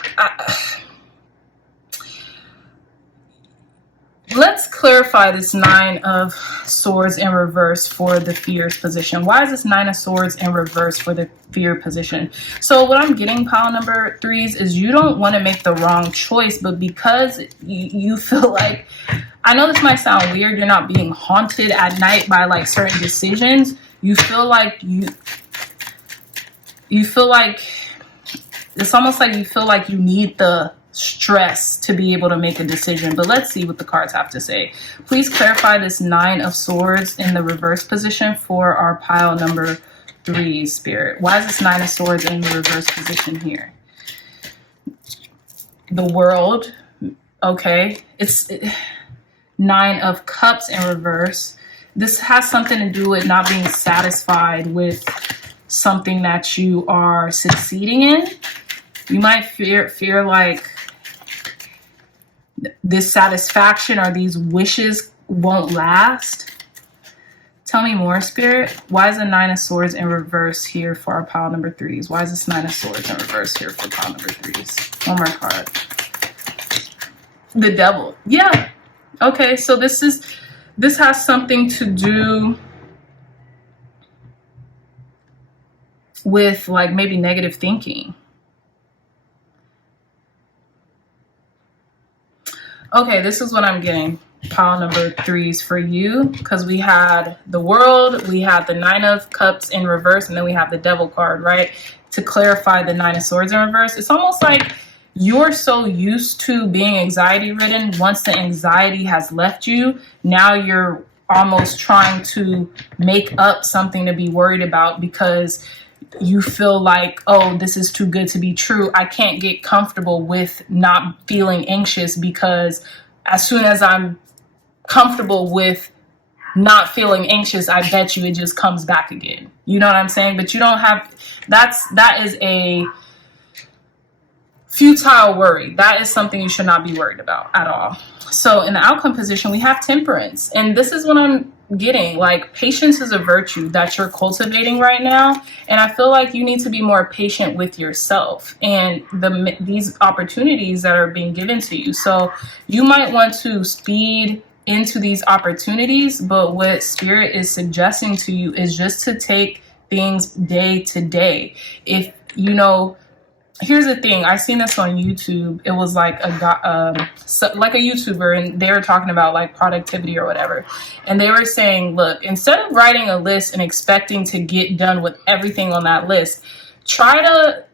let's clarify this 9 of Swords in reverse for the fears position. Why is this 9 of Swords in reverse for the fear position? So what I'm getting, pile number 3s, is you don't want to make the wrong choice, but because you feel like, I know this might sound weird, you're not being haunted at night by like certain decisions. You feel like you feel like it's almost like you feel like you need the stress to be able to make a decision. But let's see what the cards have to say. Please clarify this 9 of Swords in the reverse position for our pile number 3, Spirit. Why is this 9 of Swords in the reverse position here? The World. Okay. It's 9 of Cups in reverse. This has something to do with not being satisfied with something that you are succeeding in. You might fear like this satisfaction or these wishes won't last. Tell me more, Spirit. Why is the 9 of Swords in reverse here for our pile number 3s? Why is this 9 of Swords in reverse here for pile number 3s? One more card. The Devil. Yeah. Okay, so this has something to do with like maybe negative thinking. Okay, this is what I'm getting. Pile number 3s for you, because we had the World, we had the 9 of Cups in reverse, and then we have the Devil card, right? To clarify the 9 of Swords in reverse, it's almost like you're so used to being anxiety ridden. Once the anxiety has left you, now you're almost trying to make up something to be worried about because you feel like, oh, this is too good to be true. I can't get comfortable with not feeling anxious, because as soon as I'm comfortable with not feeling anxious, I bet you it just comes back again. You know what I'm saying? But you don't have, that is a futile worry. That is something you should not be worried about at all. So in the outcome position, we have Temperance. And this is what I'm getting. Like, patience is a virtue that you're cultivating right now. And I feel like you need to be more patient with yourself and these opportunities that are being given to you. So you might want to speed into these opportunities. But what Spirit is suggesting to you is just to take things day to day. If, you know, here's the thing. I seen this on YouTube. It was like a YouTuber, and they were talking about like productivity or whatever. And they were saying, look, instead of writing a list and expecting to get done with everything on that list, try to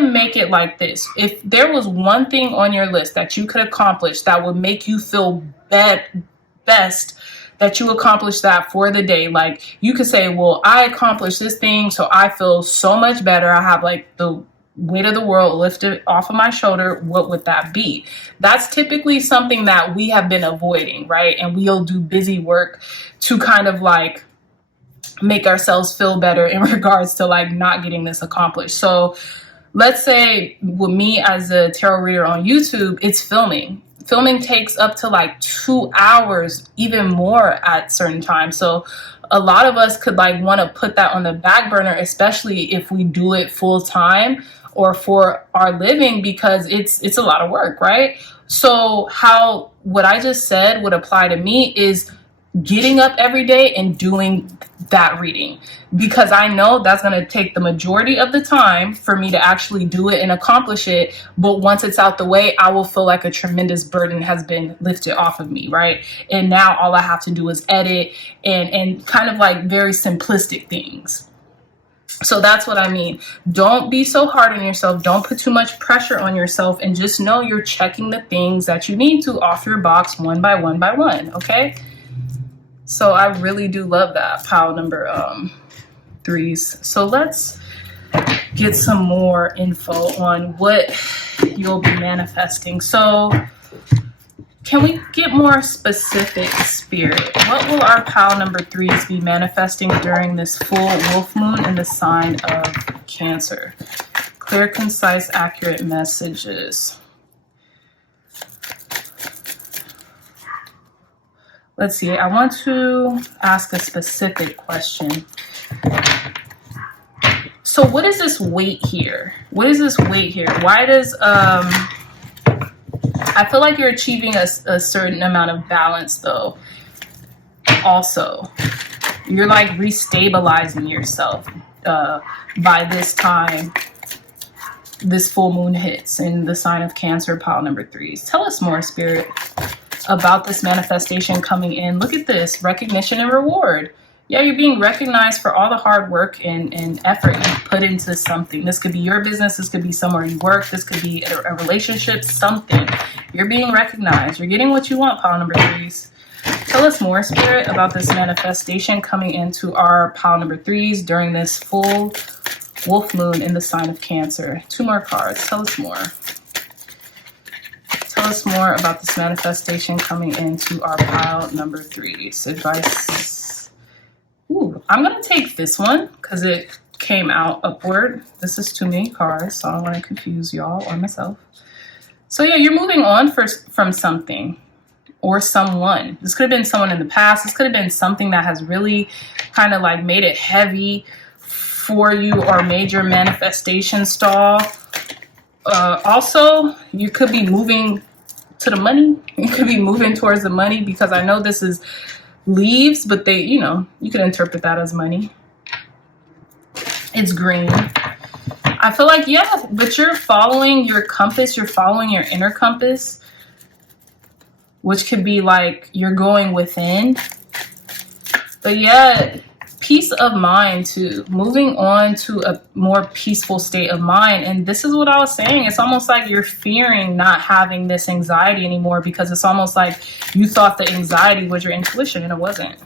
make it like this. If there was one thing on your list that you could accomplish that would make you feel best, that you accomplished that for the day. Like, you could say, well, I accomplished this thing, so I feel so much better. I have like the weight of the world lifted off of my shoulder. What would that be? That's typically something that we have been avoiding, right? And we'll do busy work to kind of like make ourselves feel better in regards to like not getting this accomplished. So let's say with me as a tarot reader on YouTube, it's filming. Filming takes up to like 2 hours, even more at certain times. So a lot of us could like want to put that on the back burner, especially if we do it full time or for our living, because it's a lot of work, right? So how what I just said would apply to me is getting up every day and doing that reading, because I know that's going to take the majority of the time for me to actually do it and accomplish it. But once it's out the way, I will feel like a tremendous burden has been lifted off of me, right? And now all I have to do is edit and kind of like very simplistic things. So that's what I mean. Don't be so hard on yourself. Don't put too much pressure on yourself, and just know you're checking the things that you need to off your box one by one by one, okay? So I really do love that, pile number 3s. So let's get some more info on what you'll be manifesting. So can we get more specific, Spirit? What will our pile number 3s be manifesting during this full wolf moon in the sign of Cancer? Clear, concise, accurate messages. Let's see, I want to ask a specific question. So what is this weight here? What is this weight here? Why does I feel like you're achieving a certain amount of balance though. Also, you're like restabilizing yourself by this time this full moon hits in the sign of Cancer, pile number 3s. Tell us more, Spirit, about this manifestation coming in. Look at this, recognition and reward. Yeah, you're being recognized for all the hard work and effort you put into something. This could be your business. This could be somewhere you work. This could be a relationship, something. You're being recognized. You're getting what you want, pile number 3s. Tell us more, Spirit, about this manifestation coming into our pile number 3s during this full wolf moon in the sign of Cancer. 2 more cards. Tell us more. Tell us more about this manifestation coming into our pile number 3s. Advice. Ooh, I'm going to take this one because it came out upward. This is too many cards, so I don't want to confuse y'all or myself. So yeah, you're moving on from something or someone. This could have been someone in the past. This could have been something that has really kind of like made it heavy for you or made your manifestation stall. Also, you could be moving to the money. You could be moving towards the money because I know this is leaves, but they, you know, you could interpret that as money. It's green. I feel like, yeah, but you're following your compass. You're following your inner compass, which could be like you're going within. But yeah, peace of mind too, moving on to a more peaceful state of mind. And this is what I was saying. It's almost like you're fearing not having this anxiety anymore because it's almost like you thought the anxiety was your intuition and it wasn't.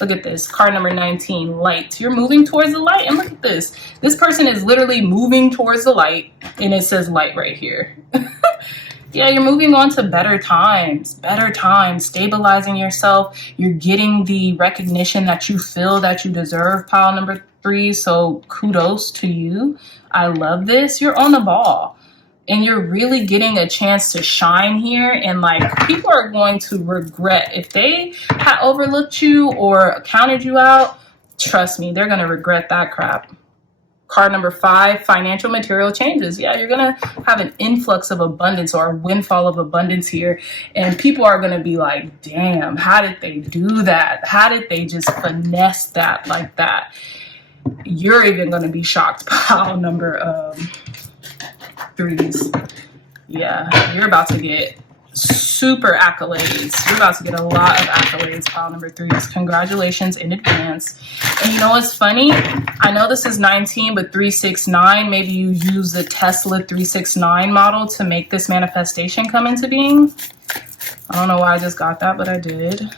Look at this, card number 19, light. You're moving towards the light. And look at this. This person is literally moving towards the light and it says light right here. Yeah, you're moving on to better times, stabilizing yourself. You're getting the recognition that you feel that you deserve, pile number 3. So kudos to you. I love this. You're on the ball and you're really getting a chance to shine here. And like people are going to regret if they had overlooked you or counted you out. Trust me, they're going to regret that crap. Card number 5, financial material changes. Yeah, you're going to have an influx of abundance or a windfall of abundance here. And people are going to be like, damn, how did they do that? How did they just finesse that like that? You're even going to be shocked, pile number 3s. Yeah, you're about to get super accolades. You're about to get a lot of accolades, pile number 3s. Congratulations in advance. And you know what's funny? I know this is 19, but 369, maybe you use the Tesla 369 model to make this manifestation come into being. I don't know why I just got that, but I did.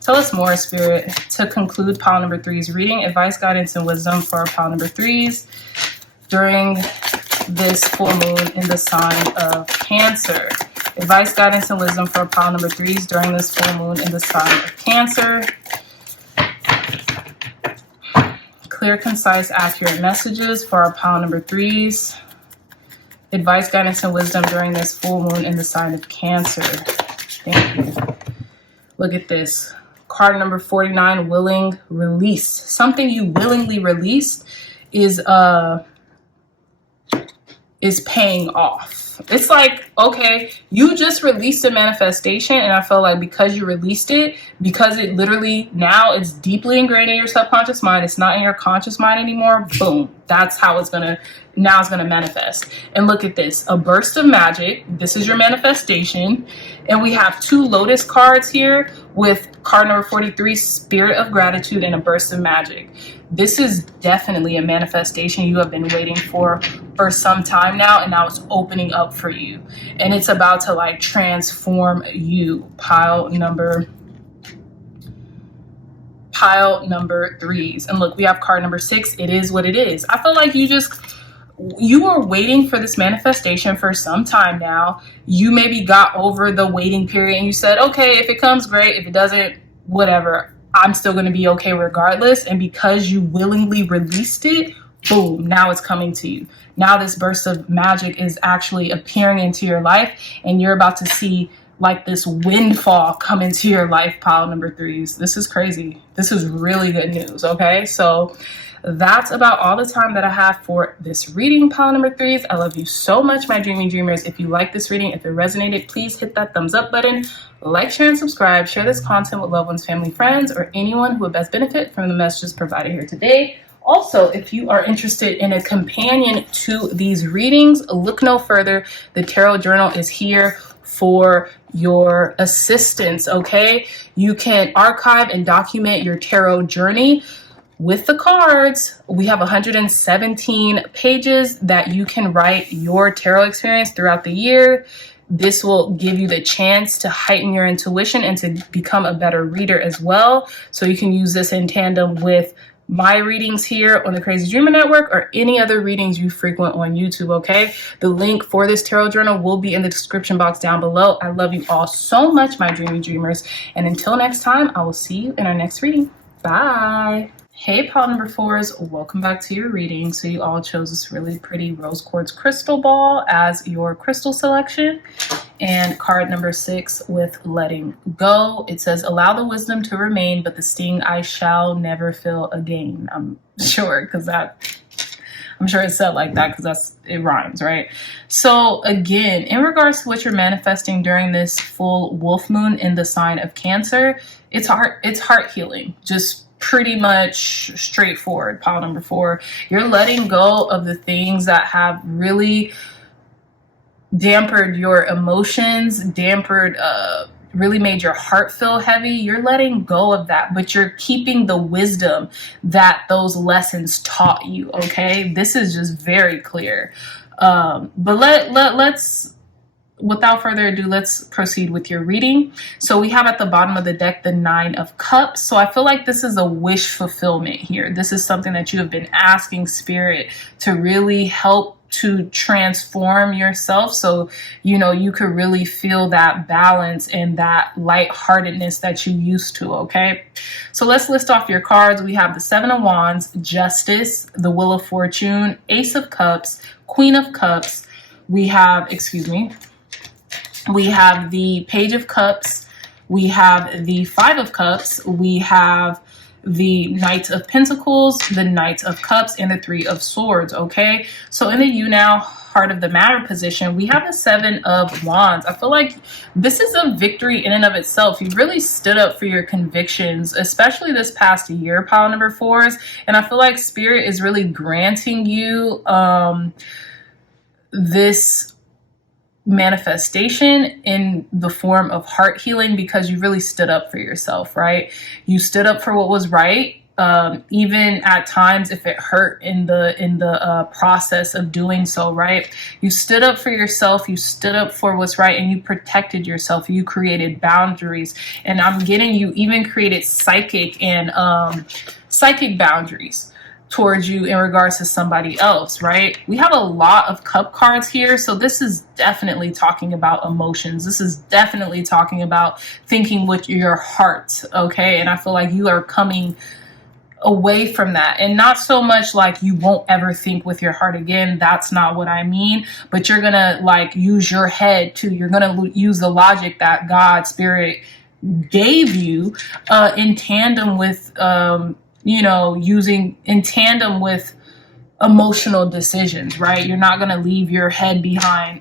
Tell us more, Spirit, to conclude pile number 3's reading. Advice, guidance, and wisdom for our pile number 3s during this full moon in the sign of Cancer. Advice, guidance, and wisdom for pile number 3s during this full moon in the sign of Cancer. Clear, concise, accurate messages for our pile number 3s. Advice, guidance, and wisdom during this full moon in the sign of Cancer. Thank you. Look at this. Card number 49, willing release. Something you willingly released is paying off. It's like, okay, you just released a manifestation, and I feel like because you released it, because it literally now it's deeply ingrained in your subconscious mind, it's not in your conscious mind anymore, boom, that's how it's gonna manifest. And look at this, a burst of magic. This is your manifestation. And we have 2 lotus cards here with card number 43, spirit of gratitude, and a burst of magic. This is definitely a manifestation you have been waiting for some time now, and now it's opening up for you. And it's about to like transform you, pile number 3s. And look, we have card number 6, it is what it is. I feel like you were waiting for this manifestation for some time now. You maybe got over the waiting period and you said, okay, if it comes, great. If it doesn't, whatever. I'm still going to be okay regardless. And because you willingly released it, boom, now it's coming to you. Now this burst of magic is actually appearing into your life, and you're about to see like this windfall come into your life, pile number threes. This is crazy. This is really good news, okay? So that's about all the time that I have for this reading, pile number threes. I love you so much, my dreamy dreamers. If you like this reading, if it resonated, please hit that thumbs up button, like, share, and subscribe. Share this content with loved ones, family, friends, or anyone who would best benefit from the messages provided here today. Also, if you are interested in a companion to these readings, look no further. The Tarot Journal is here for your assistance, okay? You can archive and document your tarot journey with the cards. We have 117 pages that you can write your tarot experience throughout the year. This will give you the chance to heighten your intuition and to become a better reader as well. So you can use this in tandem with my readings here on the Crazy Dreamer Network or any other readings you frequent on YouTube, okay? The link for this tarot journal will be in the description box down below. I love you all so much, my dreamy dreamers. And until next time, I will see you in our next reading. Bye. Hey, pile number fours, welcome back to your reading. So you all chose this really pretty rose quartz crystal ball as your crystal selection. And card number 6 with letting go. It says, allow the wisdom to remain, but the sting I shall never feel again. I'm sure it's said like that because it rhymes, right? So again, in regards to what you're manifesting during this full wolf moon in the sign of Cancer, it's heart healing. Just pretty much straightforward, pile number 4. You're letting go of the things that have really dampered your emotions, really made your heart feel heavy. You're letting go of that, but you're keeping the wisdom that those lessons taught you, okay? This is just very clear. But let's without further ado, let's proceed with your reading. So we have at the bottom of the deck the 9 of Cups. So I feel like this is a wish fulfillment here. This is something that you have been asking Spirit to really help to transform yourself, so you could really feel that balance and that lightheartedness that you used to, okay? So let's list off your cards. We have the 7 of Wands, Justice, the Wheel of Fortune, Ace of Cups, Queen of Cups. We have the Page of Cups, we have the 5 of Cups, we have the Knight of Pentacles, the Knight of Cups, and the 3 of Swords, okay? So in the you now, heart of the matter position, we have the 7 of Wands. I feel like this is a victory in and of itself. You really stood up for your convictions, especially this past year, pile number 4s. And I feel like Spirit is really granting you this manifestation in the form of heart healing because you really stood up for yourself, right? You stood up for what was right, even at times if it hurt in the process of doing so, right? You stood up for yourself, you stood up for what's right, and you protected yourself. You created boundaries, and I'm getting you even created psychic boundaries towards you in regards to somebody else, right? We have a lot of cup cards here, so this is definitely talking about emotions. This is definitely talking about thinking with your heart, okay? And I feel like you are coming away from that, and not so much like you won't ever think with your heart again. That's not what I mean, but you're gonna use your head too. You're gonna use the logic that God, Spirit gave you in tandem with using in tandem with emotional decisions, right? You're not going to leave your head behind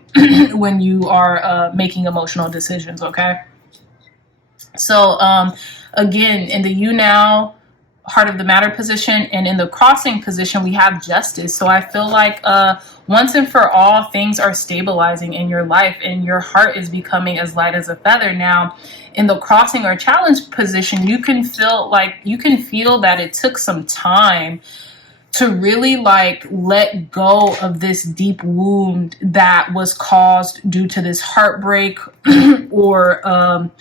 when you are making emotional decisions, okay? So again, in the you now, heart of the matter position, and in the crossing position, we have Justice. So I feel like once and for all, things are stabilizing in your life and your heart is becoming as light as a feather. Now, in the crossing or challenge position, you can feel that it took some time to really let go of this deep wound that was caused due to this heartbreak or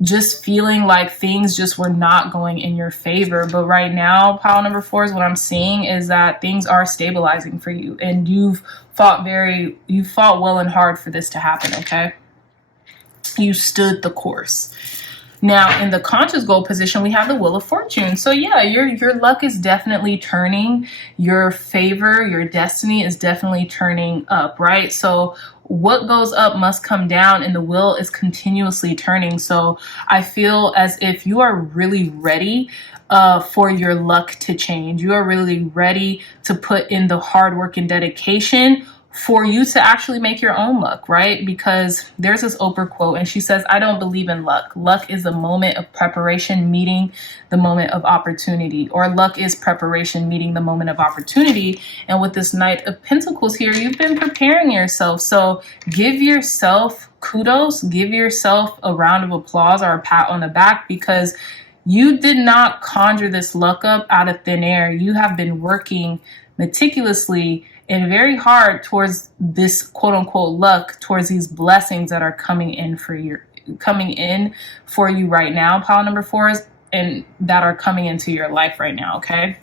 just feeling like things just were not going in your favor. But right now, pile number 4s, what I'm seeing is that things are stabilizing for you, and you've fought well and hard for this to happen, okay? You stood the course. Now, in the conscious goal position, we have the Wheel of Fortune. So yeah, your luck is definitely turning. Your favor, your destiny is definitely turning up, right? So what goes up must come down, and the wheel is continuously turning. So I feel as if you are really ready for your luck to change. You are really ready to put in the hard work and dedication for you to actually make your own luck, right? Because there's this Oprah quote, and she says, I don't believe in luck. Luck is the moment of preparation meeting the moment of opportunity, or luck is preparation meeting the moment of opportunity. And with this Knight of Pentacles here, you've been preparing yourself. So give yourself kudos, give yourself a round of applause or a pat on the back, because you did not conjure this luck up out of thin air. You have been working meticulously and very hard towards this quote unquote luck, towards these blessings that are coming in for you right now, pile number 4s, and that are coming into your life right now, okay?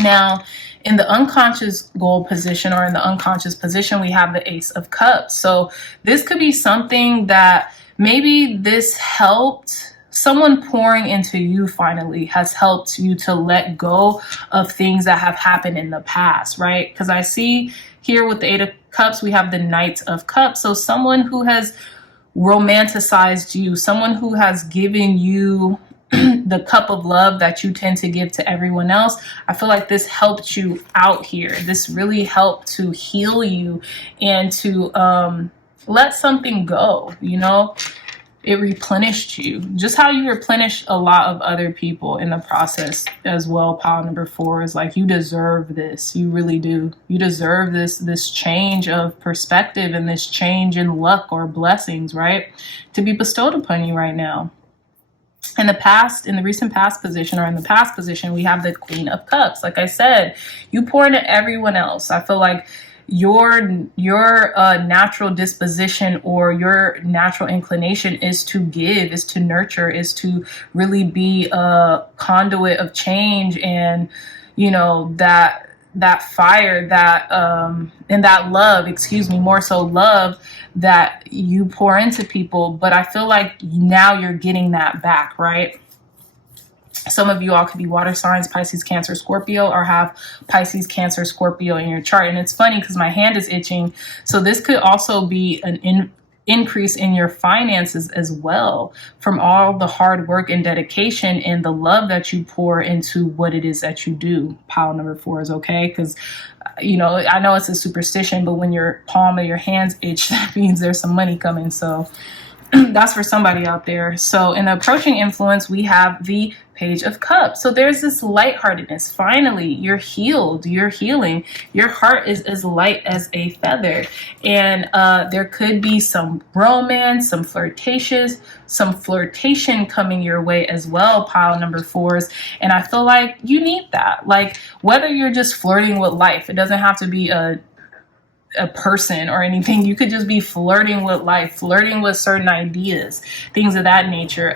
Now, in the unconscious goal position, or in the unconscious position, we have the Ace of Cups. So this could be something that maybe this helped. Someone pouring into you finally has helped you to let go of things that have happened in the past, right? Because I see here with the Eight of Cups, we have the Knight of Cups. So someone who has romanticized you, someone who has given you the cup of love that you tend to give to everyone else. I feel like this helped you out here. This really helped to heal you and to let something go, you know? It replenished you, just how you replenish a lot of other people in the process as well. Pile number 4 is like, you deserve this. You really do. You deserve this change of perspective and this change in luck or blessings, right? To be bestowed upon you right now. In the recent past position, or in the past position, we have the Queen of Cups. Like I said, you pour into everyone else. I feel like your natural disposition or your natural inclination is to give, is to nurture, is to really be a conduit of change, and you know that fire, that and that love, more so love that you pour into people. But I feel like now you're getting that back, right? Some of you all could be water signs, Pisces, Cancer, Scorpio, or have Pisces, Cancer, Scorpio in your chart. And it's funny because my hand is itching. So this could also be an increase in your finances as well, from all the hard work and dedication and the love that you pour into what it is that you do. Pile number 4 is okay, because you know, I know it's a superstition, but when your palm of your hands itch, that means there's some money coming. So that's for somebody out there. So in the approaching influence, we have the Page of Cups. So there's this lightheartedness. Finally, you're healed. You're healing. Your heart is as light as a feather. And there could be some romance, some flirtation coming your way as well, pile number 4s. And I feel like you need that. Like, whether you're just flirting with life, it doesn't have to be a person or anything. You could just be flirting with life, flirting with certain ideas, things of that nature,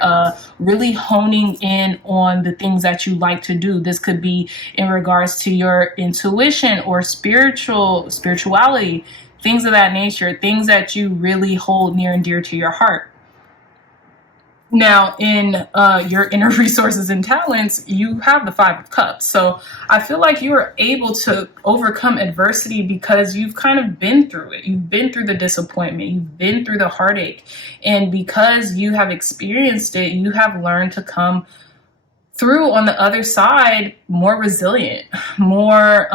really honing in on the things that you like to do. This could be in regards to your intuition or spirituality, things of that nature, things that you really hold near and dear to your heart. Now, in your inner resources and talents, you have the 5 of Cups. So I feel like you are able to overcome adversity because you've kind of been through it. You've been through the disappointment. You've been through the heartache. And because you have experienced it, you have learned to come through on the other side more resilient, more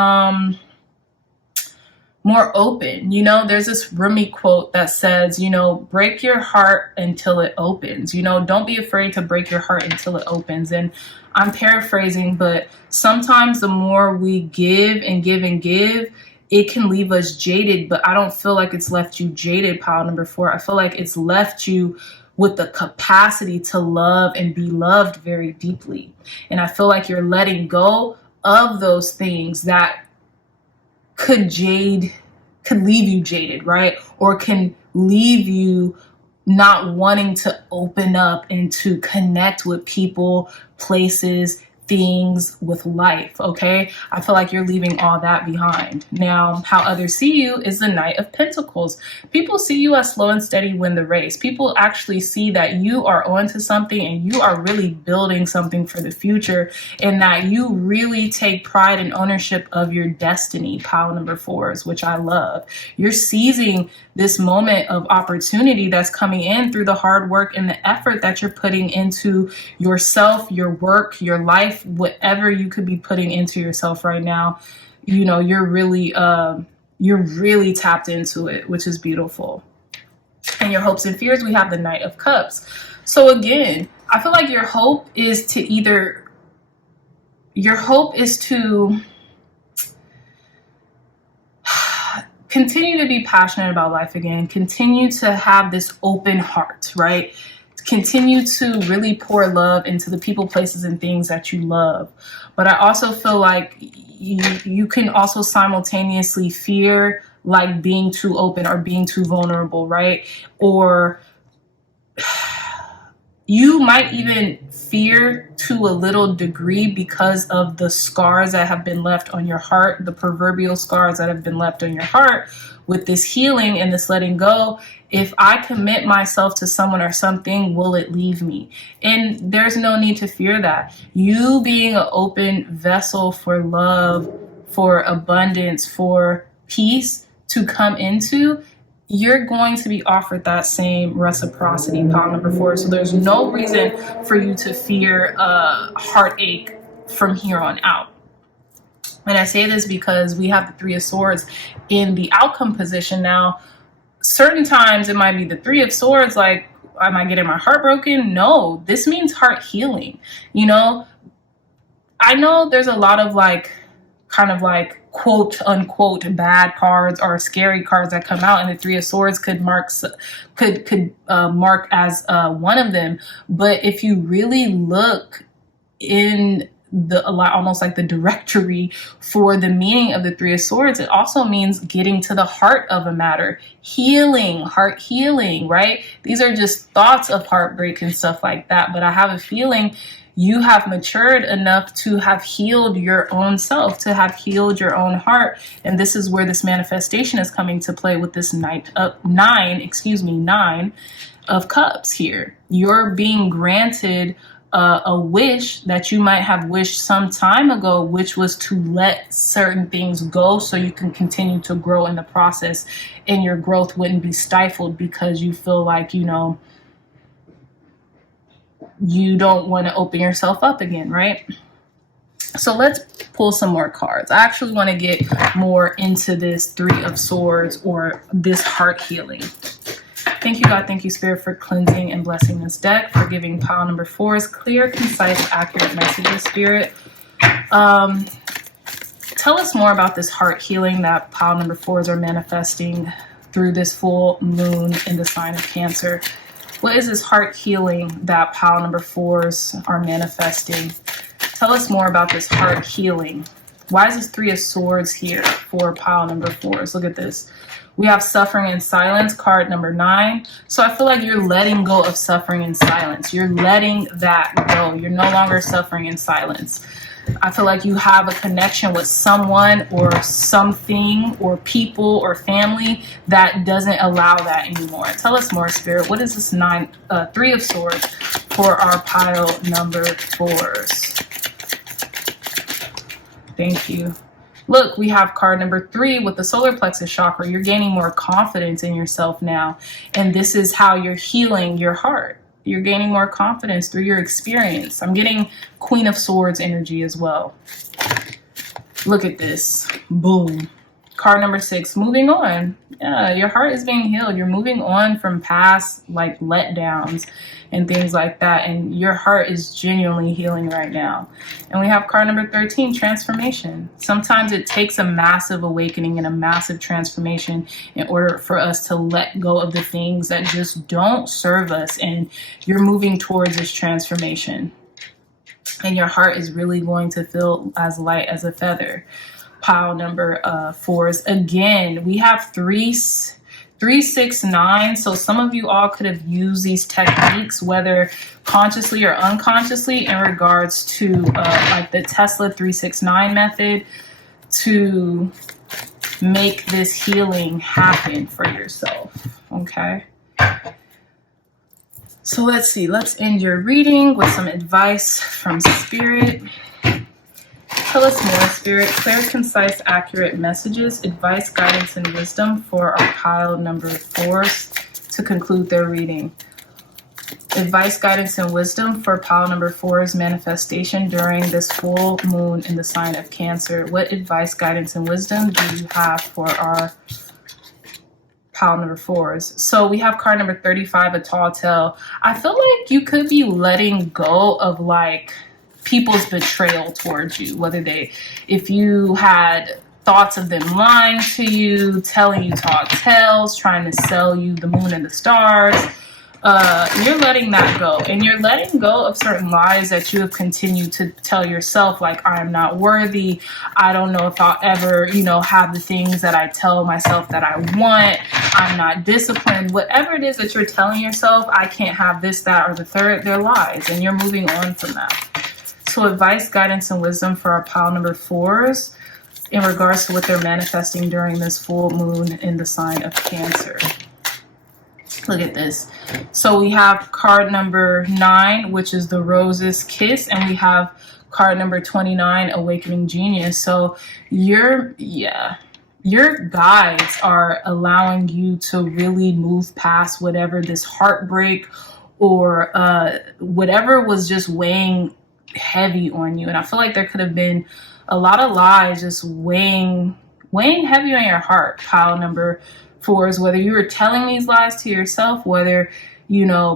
open. You know, there's this Rumi quote that says, you know, break your heart until it opens. You know, don't be afraid to break your heart until it opens. And I'm paraphrasing, but sometimes the more we give and give and give, it can leave us jaded. But I don't feel like it's left you jaded, pile number 4. I feel like it's left you with the capacity to love and be loved very deeply. And I feel like you're letting go of those things that could leave you jaded, right? Or can leave you not wanting to open up and to connect with people, places, things with life, okay? I feel like you're leaving all that behind. Now, how others see you is the Knight of Pentacles. People see you as slow and steady win the race. People actually see that you are onto something and you are really building something for the future, and that you really take pride and ownership of your destiny, pile number 4s, which I love. You're seizing this moment of opportunity that's coming in through the hard work and the effort that you're putting into yourself, your work, your life, whatever you could be putting into yourself right now. You know, you're really tapped into it, which is beautiful. And your hopes and fears, we have the Knight of Cups. So again, I feel like your hope is to continue to be passionate about life again, continue to have this open heart, right? Continue to really pour love into the people, places, and things that you love. But I also feel like you can also simultaneously fear like being too open or being too vulnerable, right? Or you might even fear to a little degree because of the scars that have been left on your heart, the proverbial scars that have been left on your heart with this healing and this letting go. If I commit myself to someone or something, will it leave me? And there's no need to fear that. You being an open vessel for love, for abundance, for peace to come into, you're going to be offered that same reciprocity, pile number 4. So there's no reason for you to fear heartache from here on out. And I say this because we have the 3 of Swords in the outcome position. Now, certain times it might be the 3 of Swords, like, am I getting my heart broken? No, this means heart healing. You know, I know there's a lot of kind of quote unquote bad cards or scary cards that come out, and the 3 of Swords could mark as one of them. But if you really look in almost like the directory for the meaning of the 3 of Swords, it also means getting to the heart of a matter, healing, heart healing, right? These are just thoughts of heartbreak and stuff like that. But I have a feeling you have matured enough to have healed your own self, to have healed your own heart. And this is where this manifestation is coming to play with this Nine of Cups here. You're being granted a wish that you might have wished some time ago, which was to let certain things go so you can continue to grow in the process, and your growth wouldn't be stifled because you feel like, you know, you don't want to open yourself up again, right? So let's pull some more cards. I actually want to get more into this 3 of Swords, or this heart healing. Thank you, God. Thank you, Spirit, for cleansing and blessing this deck, for giving pile number 4s clear, concise, accurate messages, Spirit. Tell us more about this heart healing that pile number 4s are manifesting through this full moon in the sign of Cancer. What is this heart healing that pile number 4s are manifesting? Tell us more about this heart healing. Why is this 3 of Swords here for pile number 4s? Look at this. We have suffering in silence, card number 9. So I feel like you're letting go of suffering in silence. You're letting that go. You're no longer suffering in silence. I feel like you have a connection with someone or something or people or family that doesn't allow that anymore. Tell us more, Spirit. What is this 3 of Swords for our pile number 4s? Thank you. Look, we have card number 3 with the solar plexus chakra. You're gaining more confidence in yourself now. And this is how you're healing your heart. You're gaining more confidence through your experience. I'm getting Queen of Swords energy as well. Look at this. Boom. Card number 6, moving on. Yeah, your heart is being healed. You're moving on from past like letdowns and things like that. And your heart is genuinely healing right now. And we have card number 13, transformation. Sometimes it takes a massive awakening and a massive transformation in order for us to let go of the things that just don't serve us. And you're moving towards this transformation. And your heart is really going to feel as light as a feather. Pile number 4s. Again, we have three 369. So some of you all could have used these techniques, whether consciously or unconsciously, in regards to like the Tesla 369 method, to make this healing happen for yourself. Okay. So let's see. Let's end your reading with some advice from Spirit. Tell us more, Spirit. Clear, concise, accurate messages, advice, guidance, and wisdom for our pile number 4s to conclude their reading. Advice, guidance, and wisdom for pile number 4's manifestation during this full moon in the sign of Cancer. What advice, guidance, and wisdom do you have for our pile number 4s? So we have card number 35, a tall tale. I feel like you could be letting go of like people's betrayal towards you, whether if you had thoughts of them lying to you, telling you tall tales, trying to sell you the moon and the stars. You're letting that go, and you're letting go of certain lies that you have continued to tell yourself, like, I'm not worthy. I don't know if I'll ever, have the things that I tell myself that I want. I'm not disciplined. Whatever it is that you're telling yourself, I can't have this, that, or the third, they're lies, and you're moving on from that. So advice, guidance, and wisdom for our pile number 4s in regards to what they're manifesting during this full moon in the sign of Cancer. Look at this. So we have card number 9, which is the Rose's Kiss, and we have card number 29, Awakening Genius. So your guides are allowing you to really move past whatever this heartbreak or whatever was just weighing heavy on you. And I feel like there could have been a lot of lies just weighing heavy on your heart, pile number 4s, whether you were telling these lies to yourself, whether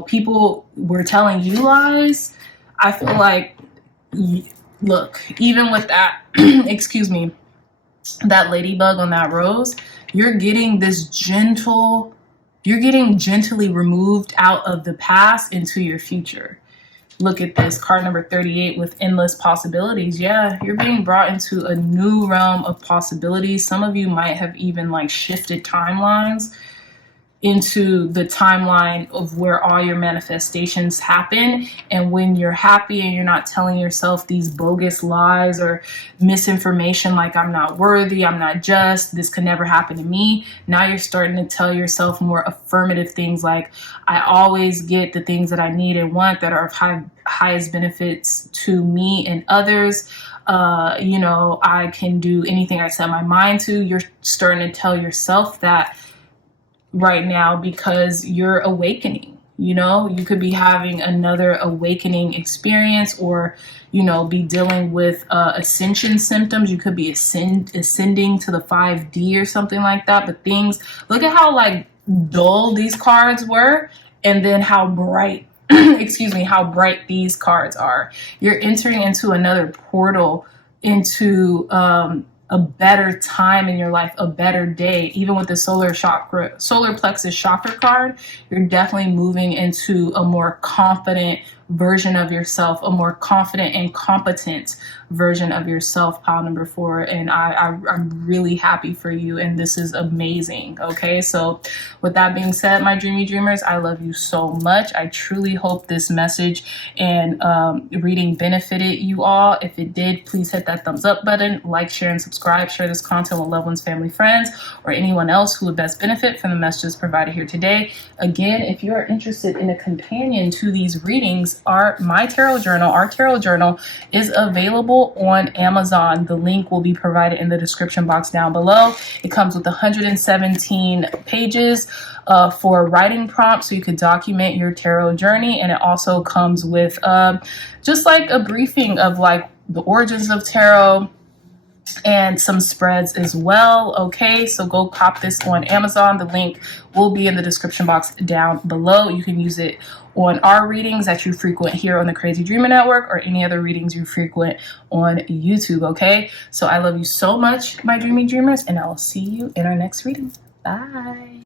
people were telling you lies. I feel like, look, even with that excuse me, that ladybug on that rose, you're getting gently removed out of the past into your future. Look at this, card number 38 with endless possibilities. Yeah, you're being brought into a new realm of possibilities. Some of you might have even like shifted timelines into the timeline of where all your manifestations happen. And when you're happy and you're not telling yourself these bogus lies or misinformation like I'm not worthy, I'm not just, this could never happen to me. Now you're starting to tell yourself more affirmative things like, I always get the things that I need and want that are of highest benefits to me and others. I can do anything I set my mind to. You're starting to tell yourself that right now because you're awakening. You could be having another awakening experience or, be dealing with ascension symptoms. You could be ascending to the 5D or something like that. But look at how like dull these cards were and then how bright, how bright these cards are. You're entering into another portal into a better time in your life, a better day. Even with the solar plexus chakra card, you're definitely moving into a more confident version of yourself, a more confident and competent version of yourself, pile number 4. And I'm really happy for you. And this is amazing. Okay. So with that being said, my dreamy dreamers, I love you so much. I truly hope this message and reading benefited you all. If it did, please hit that thumbs up button, like, share, and subscribe. Share this content with loved ones, family, friends, or anyone else who would best benefit from the messages provided here today. Again, if you are interested in a companion to these readings, our tarot journal is available on Amazon. The link will be provided in the description box down below. It comes with 117 pages for writing prompts so you can document your tarot journey, and it also comes with just like a briefing of like the origins of tarot and some spreads as well. Okay, so go cop this on Amazon. The link will be in the description box down below. You can use it on our readings that you frequent here on the Crazy Dreamer Network or any other readings you frequent on YouTube. Okay, so I love you so much, my dreamy dreamers, and I'll see you in our next reading. Bye.